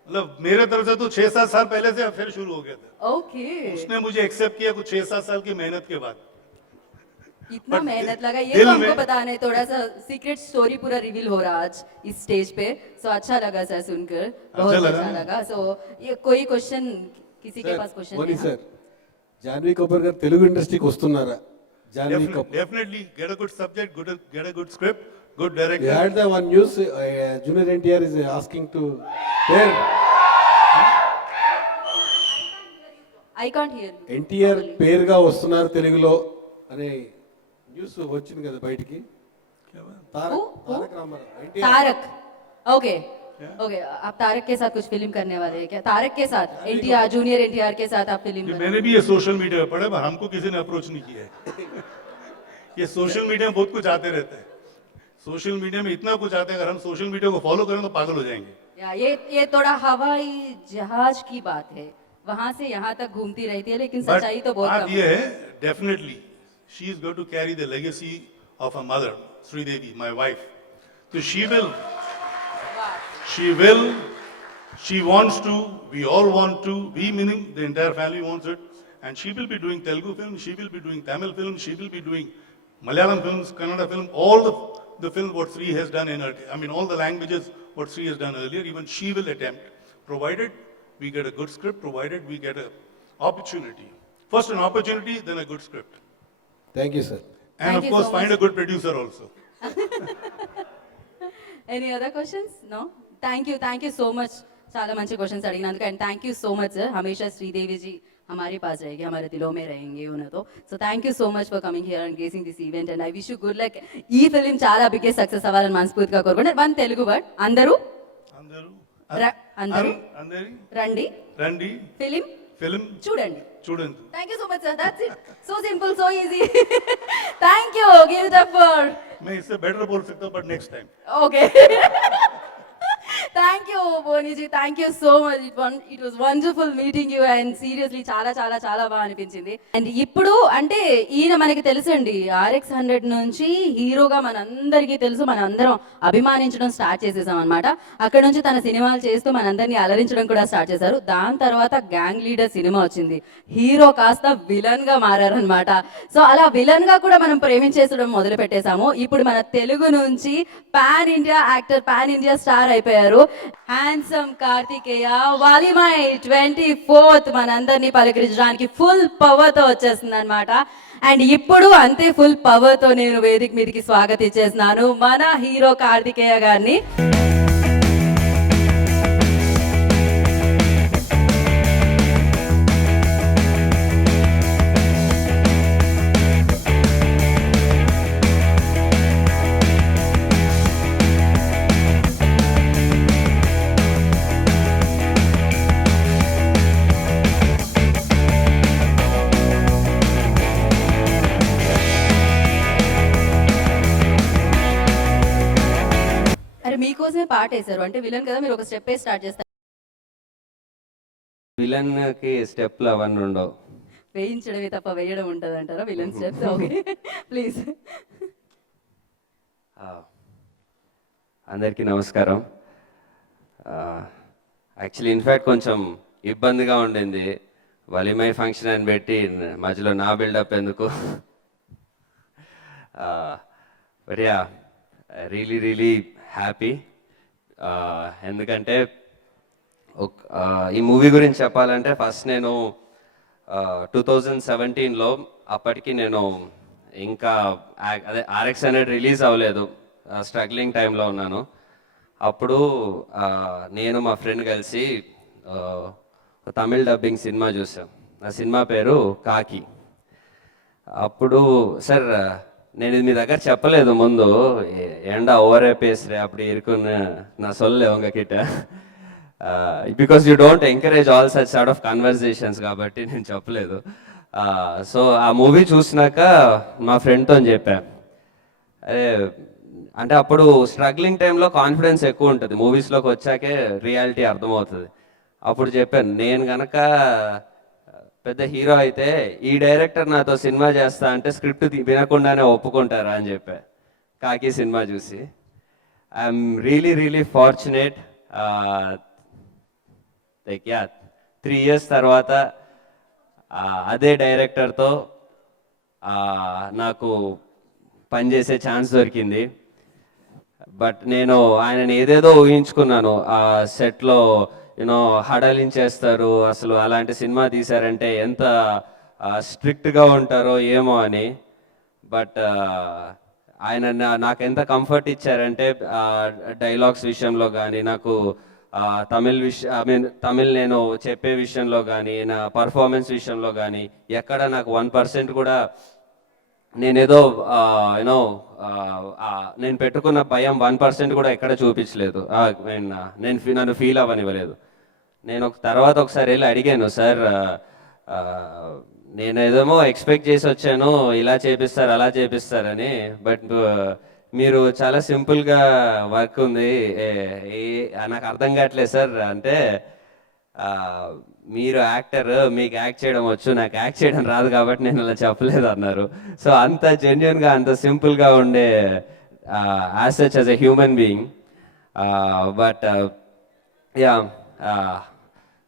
मतलब मेरे तरफ से तो 6-7 साल पहले से अफेयर शुरू हो गया था. ओके. उसने मुझे एक्सेप्ट किया कुछ 6-7 साल की मेहनत के बाद. इतना But मेहनत लगा, ये दिल तो हमको में- पता नहीं. थोड़ा सा सीक्रेट स्टोरी पूरा रिवील हो रहा आज इस स्टेज पे. सो अच्छा लगा सर सुनकर, बहुत लगा अच्छा ना? लगा. सो ये कोई क्वेश्चन किसी के पास क्वेश्चन పోనీ సార్ జాన్వీ కపూర్ గారు తెలుగు ఇండస్ట్రీకి వస్తున్నారా? జాన్వీ Kapoor Definitely get a good subject, get a good script, good we director. had the one news junior NTR is asking to pair I can't hear. NTR పేరుగా వస్తున్నారు తెలుగులో అనే న్యూస్ వచ్చింది కదా బయటికి. తారక్ రామారావు ఎన్టీఆర్ तारक. ओके ओके, आप तारक के साथ कुछ फिल्म करने वाले हैं क्या? तारक के साथ एनटीआर, जूनियर एनटीआर के साथ आप फिल्म कर. मैंने भी ये सोशल मीडिया पे पढ़ा, पर हमको किसी ने अप्रोच नहीं किया है. ये सोशल मीडिया में बहुत कुछ आते रहता है. सोशल मीडिया में इतना कुछ आता है, अगर हम सोशल मीडिया को फॉलो करें तो पागल हो जाएंगे. या ये थोड़ा हवाई जहाज की बात है, वहां से यहाँ तक घूमती रहती है, लेकिन बट सच्चाई तो बहुत बात कम ये है. है, definitely she is going to carry the legacy of a mother, Sridevi, my wife. तो she wants to, we all want to, we meaning the entire family wants it, and she will be doing Telugu films, she will be doing Tamil films, she will be doing Malayalam films, Kannada film, all the film what Sri has done in her, I mean all the languages what Sri has done earlier, even she will attempt, provided we get a good script, provided we get a opportunity. First an opportunity, then a good script. Thank you sir. And Thank of you course so find much. a good producer also. Any other questions? No? Thank you so much. చాలా మంచి క్వశ్చన్స్ అడిగినందుకు and thank you so much sir. हमेशा श्रीदेवी जी हमारे पास रहेगी, हमारे दिलों में रहेंगे उन्हें तो. So thank you so much for coming here and gracing this event and I wish you good luck. ఈ ఫిలిం చాలా బిగ్గెస్ట్ సక్సెస్ అవ్వాలని మనస్ఫూర్తిగా కోరుకుంటారు. వన్ తెలుగు వర్డ్, అందరూ అందరూ అందరూ అందరి రండి, రండి ఫిలిం ఫిల్మ్ చూడండి. చూడండి. Thank you so much sir. That's it. So simple, so easy. Thank you. Give it up for. मैं इससे बेटर बोल सकता हूँ, but next time. Okay. Thank you, Boni ji. Thank you so much. It was wonderful meeting you and seriously చాలా చాలా చాలా బాగా అనిపించింది. అండ్ ఇప్పుడు అంటే ఈయన మనకి తెలుసండి, RX100 నుంచి హీరోగా మనందరికీ తెలుసు, మనందరం అభిమానించడం స్టార్ట్ చేసేసాం అనమాట. అక్కడ నుంచి తన సినిమాలు చేస్తూ మనందరినీ అలరించడం కూడా స్టార్ట్ చేశారు. దాని తర్వాత గ్యాంగ్ లీడర్ సినిమా వచ్చింది, హీరో కాస్త విలన్ గా మారారనమాట. సో అలా విలన్ గా కూడా మనం ప్రేమించేసడం మొదలు పెట్టేశాము. ఇప్పుడు మన తెలుగు నుంచి pan India actor, pan India star అయిపోయారు. హ్యాండ్సమ్ కార్తికేయ వాలిమై 24th మనందరినీ పలకరించడానికి ఫుల్ పవర్ తో వచ్చేస్తుంది అనమాట. అండ్ ఇప్పుడు అంతే ఫుల్ పవర్ తో నేను వేదిక మీదకి స్వాగతించేస్తున్నాను మన హీరో కార్తికేయ గారిని. అరే మీకోసమే పాట వేశారు అంటే విలన్ కదా, మీరు ఒక స్టెప్ వేసి స్టార్ట్ చేస్తారు. విలన్ కి స్టెప్లు అవన్నీ ఉండవు. వేయించడమే తప్ప వేయడం ఉంటుంది అంటారా విలన్ స్టెప్స్? Okay please. అందరికీ నమస్కారం. యాక్చువల్లీ ఇన్ఫ్యాక్ట్ కొంచెం ఇబ్బందిగా ఉండింది, వలిమై ఫంక్షన్ అని పెట్టి మధ్యలో నా బిల్డప్ ఎందుకు. But yeah really happy. ఎందుకంటే ఈ మూవీ గురించి చెప్పాలంటే ఫస్ట్ నేను 2017లో అప్పటికి నేను ఇంకా అదే ఆర్ఎక్స్ అనేది రిలీజ్ అవ్వలేదు, స్ట్రగ్లింగ్ టైంలో ఉన్నాను. అప్పుడు నేను మా ఫ్రెండ్ కలిసి తమిళ్ డబ్బింగ్ సినిమా చూసాం. ఆ సినిమా పేరు కాకి. అప్పుడు సార్ నేను ఇది మీ దగ్గర చెప్పలేదు ముందు, ఎండ ఓవరే పేసురే அப்படி இருக்குன்னு நான் சொல்ல உங்ககிட்ட, because you don't encourage all such sort of conversations కాబట్టి నేను చెప్పలేదు. సో ఆ మూవీ చూసినాక మా ఫ్రెండ్తో చెప్పా, అరే అంటే అప్పుడు స్ట్రగ్లింగ్ టైంలో కాన్ఫిడెన్స్ ఎక్కువ ఉంటుంది, మూవీస్లోకి వచ్చాకే రియాలిటీ అర్థమవుతుంది. అప్పుడు చెప్పాను, నేను గనక పెద్ద హీరో అయితే ఈ డైరెక్టర్ నాతో సినిమా చేస్తా అంటే స్క్రిప్ట్ వినకుండానే ఒప్పుకుంటారా అని చెప్పా కాకి సినిమా చూసి. I'm really fortunate. లైక్ 3 years తర్వాత అదే డైరెక్టర్తో నాకు పనిచేసే ఛాన్స్ దొరికింది. బట్ నేను ఆయనని ఏదేదో ఊహించుకున్నాను, ఆ సెట్లో యూనో హడలించేస్తారు, అసలు అలాంటి సినిమా తీశారంటే ఎంత స్ట్రిక్ట్గా ఉంటారో ఏమో అని. బట్ ఆయన నాకు ఎంత కంఫర్ట్ ఇచ్చారంటే డైలాగ్స్ విషయంలో కానీ, నాకు తమిళ్ నేను చెప్పే విషయంలో కానీ, నా పర్ఫార్మెన్స్ విషయంలో కానీ ఎక్కడ నాకు 1% కూడా నేనేదో యూనో నేను పెట్టుకున్న భయం 1% కూడా ఎక్కడ చూపించలేదు. నన్ను ఫీల్ అవ్వనివ్వలేదు. నేను తర్వాత ఒకసారి వెళ్ళి అడిగాను, సార్ నేను ఏదేమో ఎక్స్పెక్ట్ చేసి వచ్చాను ఇలా చేపిస్తారు అలా చేపిస్తారని, బట్ మీరు చాలా సింపుల్గా వర్క్ ఉంది, నాకు అర్థం కావట్లేదు సార్ అంటే, మీరు యాక్టర్, మీకు యాక్ట్ చేయడం వచ్చు, నాకు యాక్ట్ చేయడం రాదు కాబట్టి నేను అలా చెప్పలేదు అన్నారు. సో అంత జెన్యున్గా అంత సింపుల్గా ఉండే as such as a human being. But yeah,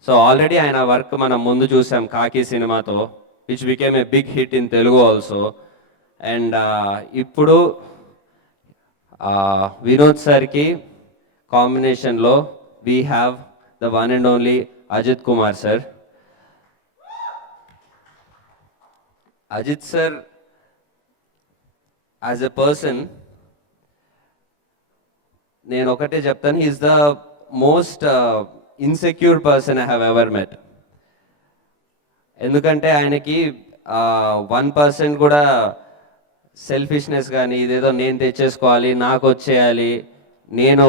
so already ఆయన వర్క్ మనం ముందు చూసాం కాకి సినిమాతో, which became a big hit in Telugu also. And ఇప్పుడు వినోద్ సార్కి కాంబినేషన్లో we have the one and only Ajith Kumar sir. Ajith sir as a person నేను ఒకటే చెప్తాను, he's the most insecure person I have ever met. ఎందుకంటే ఆయనకి 1% కూడా సెల్ఫిష్నెస్ కానీ, ఇదేదో నేను తెచ్చేసుకోవాలి, నాకు వచ్చేయాలి, నేను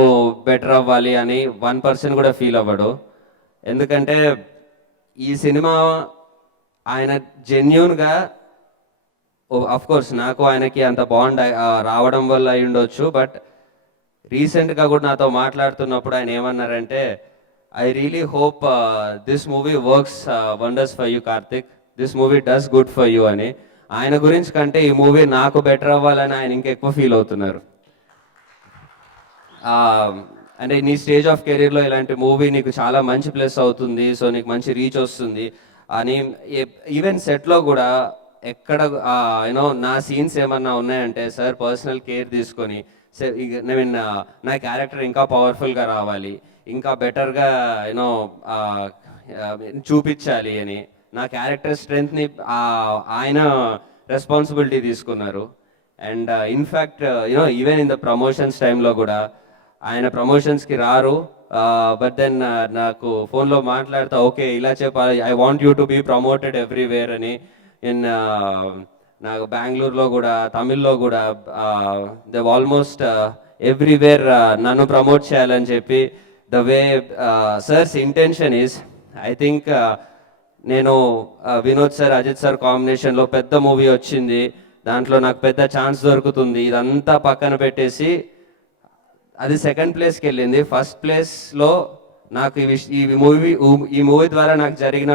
బెటర్ అవ్వాలి అని 1% కూడా ఫీల్ అవ్వడు. ఎందుకంటే ఈ సినిమా ఆయన జెన్యూన్గా, ఆఫ్ కోర్స్ నాకు ఆయనకి అంత బాండ్ రావడం వల్ల అయి ఉండొచ్చు, బట్ రీసెంట్గా కూడా నాతో మాట్లాడుతున్నప్పుడు ఆయన ఏమన్నారంటే, I really hope this movie works wonders for you, Karthik. This movie does good for you అని. ఆయన గురించి కంటే ఈ మూవీ నాకు బెటర్ అవ్వాలని ఆయన ఇంకెక్కువ ఫీల్ అవుతున్నారు. అంటే నీ స్టేజ్ ఆఫ్ కెరీర్లో ఇలాంటి మూవీ నీకు చాలా మంచి ప్లస్ అవుతుంది, సో నీకు మంచి రీచ్ వస్తుంది అని. ఈవెన్ సెట్లో కూడా ఎక్కడ యూనో నా సీన్స్ ఏమన్నా ఉన్నాయంటే సార్ పర్సనల్ కేర్ తీసుకొని, నా క్యారెక్టర్ ఇంకా పవర్ఫుల్గా రావాలి, ఇంకా బెటర్గా యూనో చూపించాలి అని నా క్యారెక్టర్ స్ట్రెంగ్త్ని ఆయన రెస్పాన్సిబిలిటీ తీసుకున్నారు. And in fact you know even in the promotions టైంలో కూడా ఆయన ప్రమోషన్స్కి రారు, బట్ దెన్ నాకు ఫోన్లో మాట్లాడుతా, ఓకే ఇలా చెప్పాలి, I want you to be promoted everywhere అని. ఇన్ నాకు బెంగళూరులో కూడా, తమిళ్లో కూడా దే ఆల్మోస్ట్ ఎవ్రీవేర్ నన్ను ప్రమోట్ చేయాలని చెప్పి. The way sir's intention is, I think నేను వినోద్ సార్ అజిత్ సార్ కాంబినేషన్లో పెద్ద మూవీ వచ్చింది, దాంట్లో నాకు పెద్ద ఛాన్స్ దొరుకుతుంది, ఇదంతా పక్కన పెట్టేసి అది సెకండ్ ప్లేస్కి వెళ్ళింది. ఫస్ట్ ప్లేస్లో నాకు ఈ మూవీ ద్వారా నాకు జరిగిన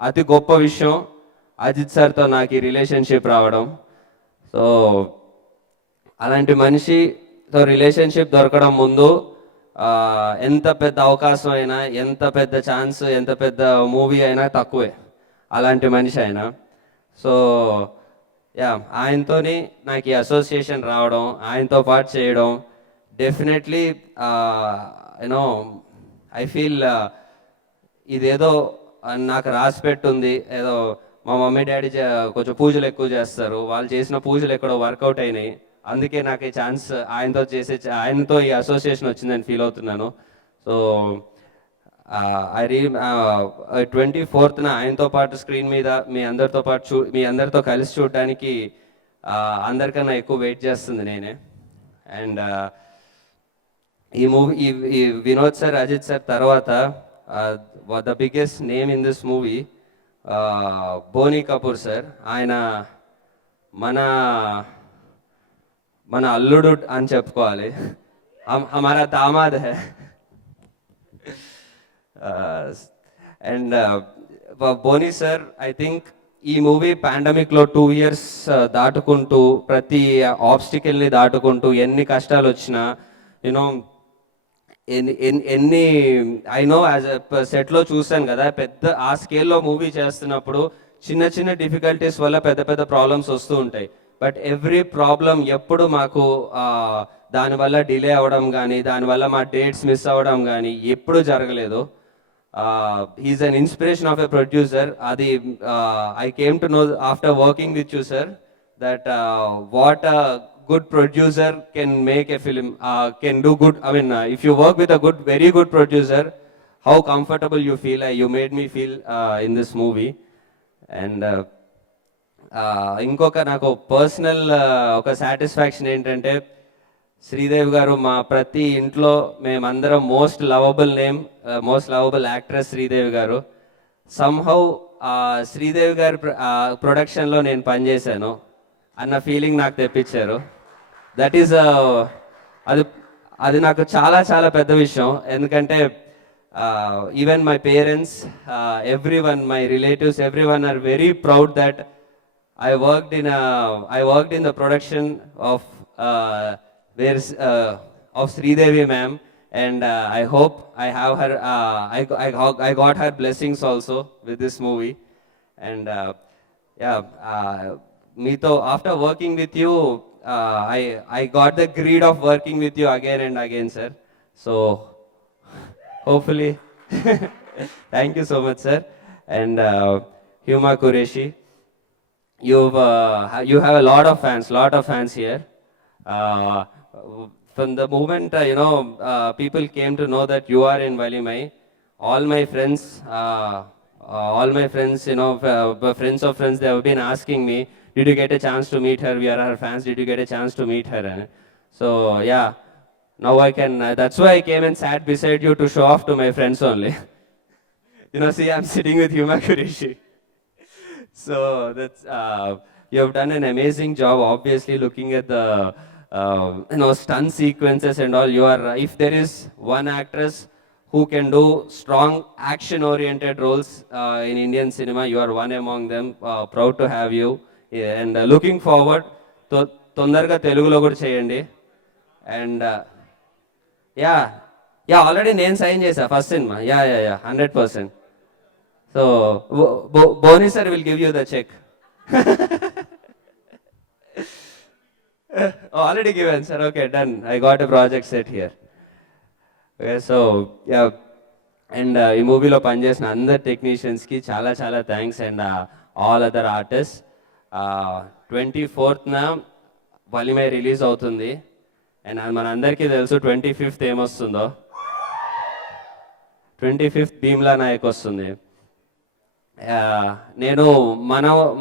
అతి గొప్ప విషయం అజిత్ సార్తో నాకు ఈ రిలేషన్షిప్ రావడం. సో అలాంటి మనిషితో రిలేషన్షిప్ దొరకడం ముందు ఎంత పెద్ద అవకాశం అయినా, ఎంత పెద్ద ఛాన్స్, ఎంత పెద్ద మూవీ అయినా తక్కువే, అలాంటి మనిషి ఆయన. సో యా, ఆయనతోని నాకు ఈ అసోసియేషన్ రావడం, ఆయనతో పాటు చేయడం, డెఫినెట్లీ యూనో ఐ ఫీల్ ఇదేదో నాకు రాసి పెట్టుంది, ఏదో మా మమ్మీ డాడీ కొంచెం పూజలు ఎక్కువ చేస్తారు, వాళ్ళు చేసిన పూజలు ఎక్కడో వర్కౌట్ అయినాయి, అందుకే నాకు ఈ ఛాన్స్ ఆయనతో ఈ అసోసియేషన్ వచ్చిందని ఫీల్ అవుతున్నాను. సో ఐ 24th ఆయనతో పాటు స్క్రీన్ మీద మీ అందరితో కలిసి చూడటానికి అందరికన్నా ఎక్కువ వెయిట్ చేస్తుంది నేనే. అండ్ ఈ మూవీ ఈ వినోద్ సార్, అజిత్ సార్ తర్వాత the biggest name in this movie Boney Kapoor sir. ఆయన మన మన అల్లుడు అని చెప్పుకోవాలి, హమారా దామాద్ హై. And Boney sir, I think ఈ మూవీ పాండమిక్లో 2 years దాటుకుంటూ, ప్రతి ఆబ్స్టికల్ని దాటుకుంటూ, ఎన్ని కష్టాలు వచ్చినా, యూనో ఎన్ని ఐ నో యాజ్ సెట్లో చూశాను కదా, పెద్ద ఆ స్కేల్లో మూవీ చేస్తున్నప్పుడు చిన్న చిన్న డిఫికల్టీస్ వల్ల పెద్ద పెద్ద ప్రాబ్లమ్స్ వస్తూ ఉంటాయి. బట్ ఎవ్రీ ప్రాబ్లం ఎప్పుడు మాకు దానివల్ల డిలే అవ్వడం కానీ, దానివల్ల మా డేట్స్ మిస్ అవ్వడం కానీ ఎప్పుడు జరగలేదు. He's an inspiration of a producer. అది I came to know after working with you sir that what good producer can make a film, can do good. I mean, if you work with a very good producer, how comfortable you feel. You made me feel in this movie. And ఇంకొక నాకు పర్సనల్ ఒక సాటిస్ఫాక్షన్ ఏంటంటే, శ్రీదేవి గారు మా ప్రతి ఇంట్లో మేమందరం most lovable actress Sridevi గారు. సమ్హౌ శ్రీదేవి గారి ప్రొడక్షన్లో నేను పనిచేశాను అన్న ఫీలింగ్ నాకు తెప్పించారు. దట్ ఈస్ అది నాకు చాలా చాలా పెద్ద విషయం. ఎందుకంటే even my parents, everyone, my relatives, everyone are very proud that I worked in the production of Sridevi ma'am, and I hope I have her. I got her blessings also with this movie, and Meeto, after working with you, I got the greed of working with you again and again, sir. So hopefully, thank you so much, sir. And Huma Qureshi, you have a lot of fans here. From the moment people came to know that you are in Valimai, all my friends, friends of friends, they have been asking me, did you get a chance to meet her? We are her fans. Did you get a chance to meet her? So yeah, now I can. That's why I came and sat beside you to show off to my friends only. See, I'm sitting with Huma Qureshi. So that's you have done an amazing job. Obviously, looking at the stunt sequences and all, you are. If there is one actress who can do strong action-oriented roles in Indian cinema, you are one among them. Proud to have you. And looking forward to తొందరగా తెలుగులో కూడా చేయండి. And already నేను sign చేశా first cinema. 100%. So Boney sir will give you the cheque. Already given sir. Okay, done. I got a project set here. Okay, so and ఈ మూవీలో పనిచేసిన అందరు టెక్నీషియన్స్కి చాలా చాలా thanks. And all other artist. 24th Valimai release అవుతుంది. అండ్ మనందరికీ తెలుసు 25th ఏమొస్తుందో. 25th భీమ్లా నాయక్ వస్తుంది. నేను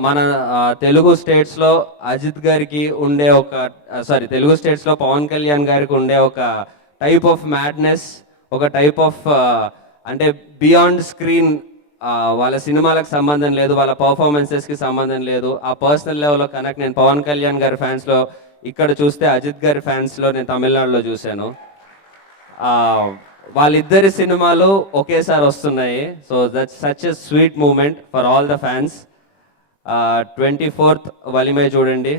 మన తెలుగు స్టేట్స్లో అజిత్ గారికి ఉండే తెలుగు స్టేట్స్లో పవన్ కళ్యాణ్ గారికి ఉండే ఒక టైప్ ఆఫ్ మ్యాడ్నెస్, ఒక టైప్ ఆఫ్ అంటే బియాండ్ స్క్రీన్, వాళ్ళ సినిమాలకు సంబంధం లేదు, వాళ్ళ పర్ఫార్మెన్సెస్కి సంబంధం లేదు, ఆ పర్సనల్ లెవెల్లో కనెక్ట్ నేను పవన్ కళ్యాణ్ గారి ఫ్యాన్స్లో ఇక్కడ చూస్తే అజిత్ గారి ఫ్యాన్స్లో నేను తమిళనాడులో చూశాను. వాళ్ళిద్దరి సినిమాలు ఒకేసారి వస్తున్నాయి. So that's such a sweet moment for all the fans. 24th Valimai చూడండి,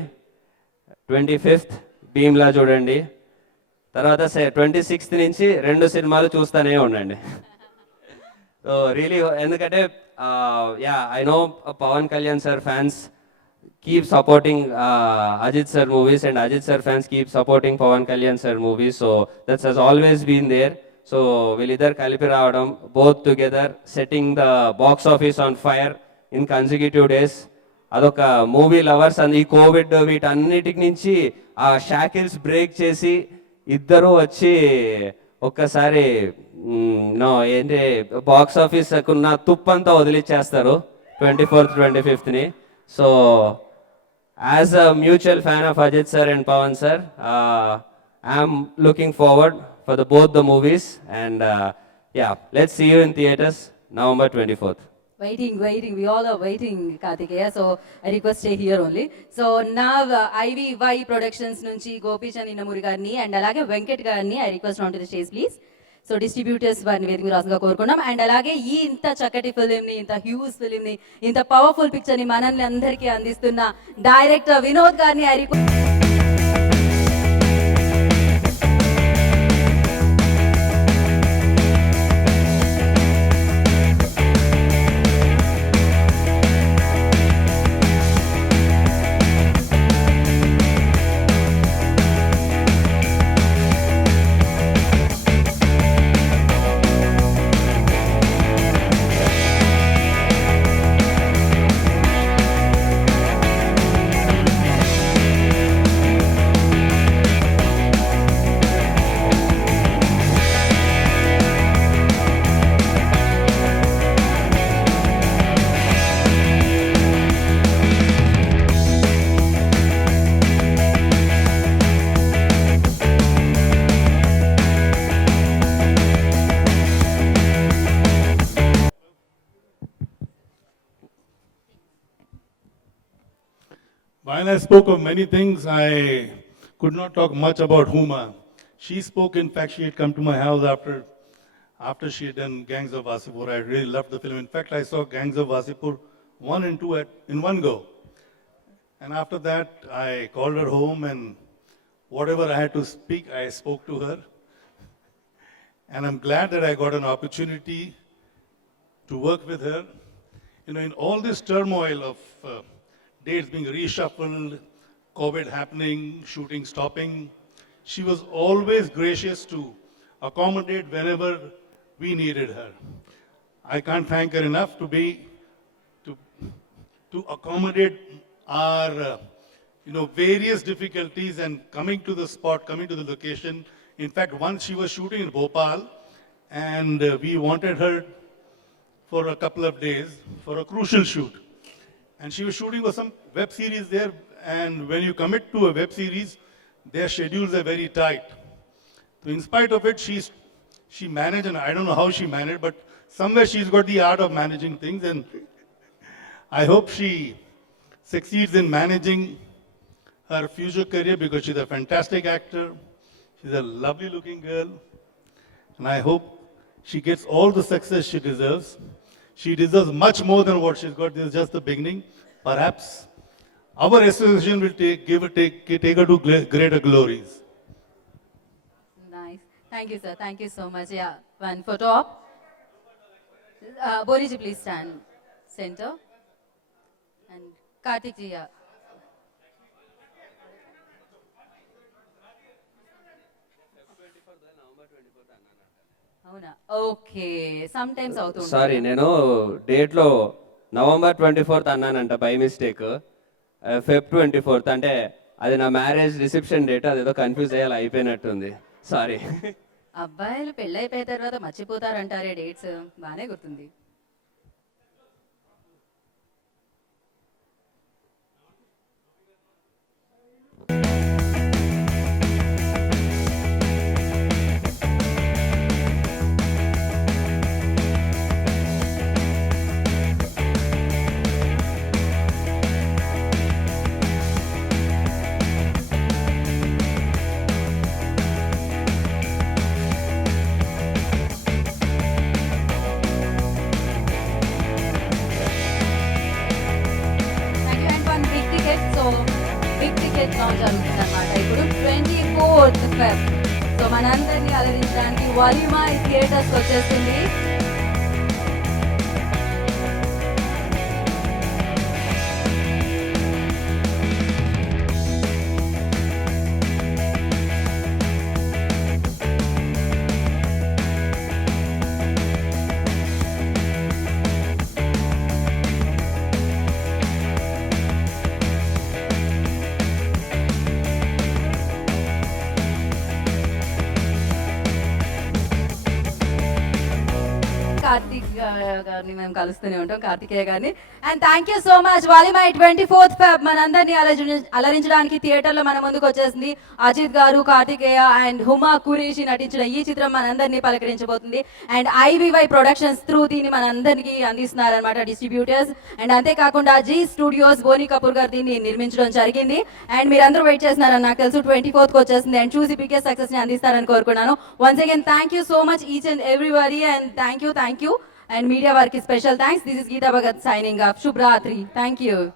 25th భీమ్లా చూడండి, తర్వాత 26th నుంచి 2 సినిమాలు చూస్తూనే ఉండండి. సో రియలీ, ఎందుకంటే I know Pawan Kalyan sir fans keep supporting Ajith sir movies, and Ajith sir fans keep supporting Pawan Kalyan sir movies. So that has always been there. So వీళ్ళిద్దరు కలిపి రావడం, both together setting the box office on fire in consecutive days. అదొక movie lovers and ఈ కోవిడ్ వీటన్నిటి నుంచి ఆ shackles break చేసి ఇద్దరు వచ్చి ఒక్కసారి ఏంటి బాక్స్ ఆఫీస్కున్న తుప్పంతా వదిలిచ్చేస్తారు 24th 25th. So as a mutual fan of Ajith sir and Pawan sir, I'm looking forward for both the movies, and yeah, let's see you in theaters November 24th. Waiting. We all are waiting, Kartikeya. So I request stay here only. So now IVY Productions nunchi Gopichan Innamuri garni and alage Venkat garni I request onto the stage, please. So distributors వారిని వేదిక రాసుగా కోరుకున్నాం. అండ్ అలాగే ఈ ఇంత చక్కటి ఫిలింని, ఇంత హ్యూజ్ ఫిలింని, ఇంత పవర్ఫుల్ పిక్చర్ని మనల్ని అందరికీ అందిస్తున్న డైరెక్టర్ వినోద్ గారిని I request. While I spoke of many things, I could not talk much about Huma. She spoke, in fact, she had come to my house after she had done Gangs of Wasipur. I really loved the film. In fact, I saw Gangs of Wasipur 1 and 2 in one go. And after that, I called her home, and whatever I had to speak, I spoke to her. And I'm glad that I got an opportunity to work with her. You know, in all this turmoil of dates being reshuffled, COVID happening, shooting stopping, she was always gracious to accommodate whenever we needed her. I can't thank her enough to accommodate our various difficulties and coming to the spot, coming to the location. In fact, once she was shooting in Bhopal, and we wanted her for a couple of days for a crucial shoot. And she was shooting for some web series there, and when you commit to a web series, their schedules are very tight. So in spite of it, she managed, and I don't know how she managed, but somewhere she's got the art of managing things, and I hope she succeeds in managing her future career, because she's a fantastic actor, she's a lovely looking girl, and I hope she gets all the success she deserves. She deserves much more than what she's got. This is just the beginning. Perhaps our association will take her to greater glories. Nice. Thank you, sir. Thank you so much. Yeah, one photo op. Boriji, please stand center. And Kartik ji, yeah. అవునా, okay. Some times అవుతుంది. Sorry, నేను డేట్లో November 24th అన్నానంట by mistake. Feb 24th అంటే అది నా marriage reception date, అదేదో confuse అయ్యేలా అయిపోయినట్టుంది. సారీ. అబ్బాయిలు పెళ్ళైపోయిన తర్వాత మర్చిపోతారంటారే డేట్స్, బాగానే గుర్తుంది. జరుగుతుందన్నమాట ఇప్పుడు 24th Feb. సో మనందరినీ అలరించడానికి వలిమాయ్ థియేటర్స్ వచ్చేస్తుంది. గారిని మేము కలుస్తూనే ఉంటాం, కార్తికేయ గారిని. And thank you so much. Valimai 24th Feb మనందరినీ అలరించడానికి థియేటర్లో మన ముందుకు వచ్చేసింది. అజిత్ గారు, కార్తికేయ అండ్ హుమా కురేషి నటించిన ఈ చిత్రం మనందరినీ పలకరించబోతుంది. అండ్ ఐవివై ప్రొడక్షన్స్ త్రూ దీన్ని మనందరికీ అందిస్తున్నారనమాట డిస్ట్రిబ్యూటర్స్. అండ్ అంతేకాకుండా జీ స్టూడియోస్ బోని కపూర్ గారు దీన్ని నిర్మించడం జరిగింది. అండ్ మీరందరూ వెయిట్ చేస్తున్నారని నాకు తెలుసు. 24th వచ్చేసింది అండ్ చూసి బిగ్గెస్ట్ సక్సెస్ ని అందిస్తారని కోరుకున్నాను. Once again thank you so much each and everybody and thank you. And media వారికి special thanks. This is Geetha Bhagat signing off. శుభరాత్రి. Thank you.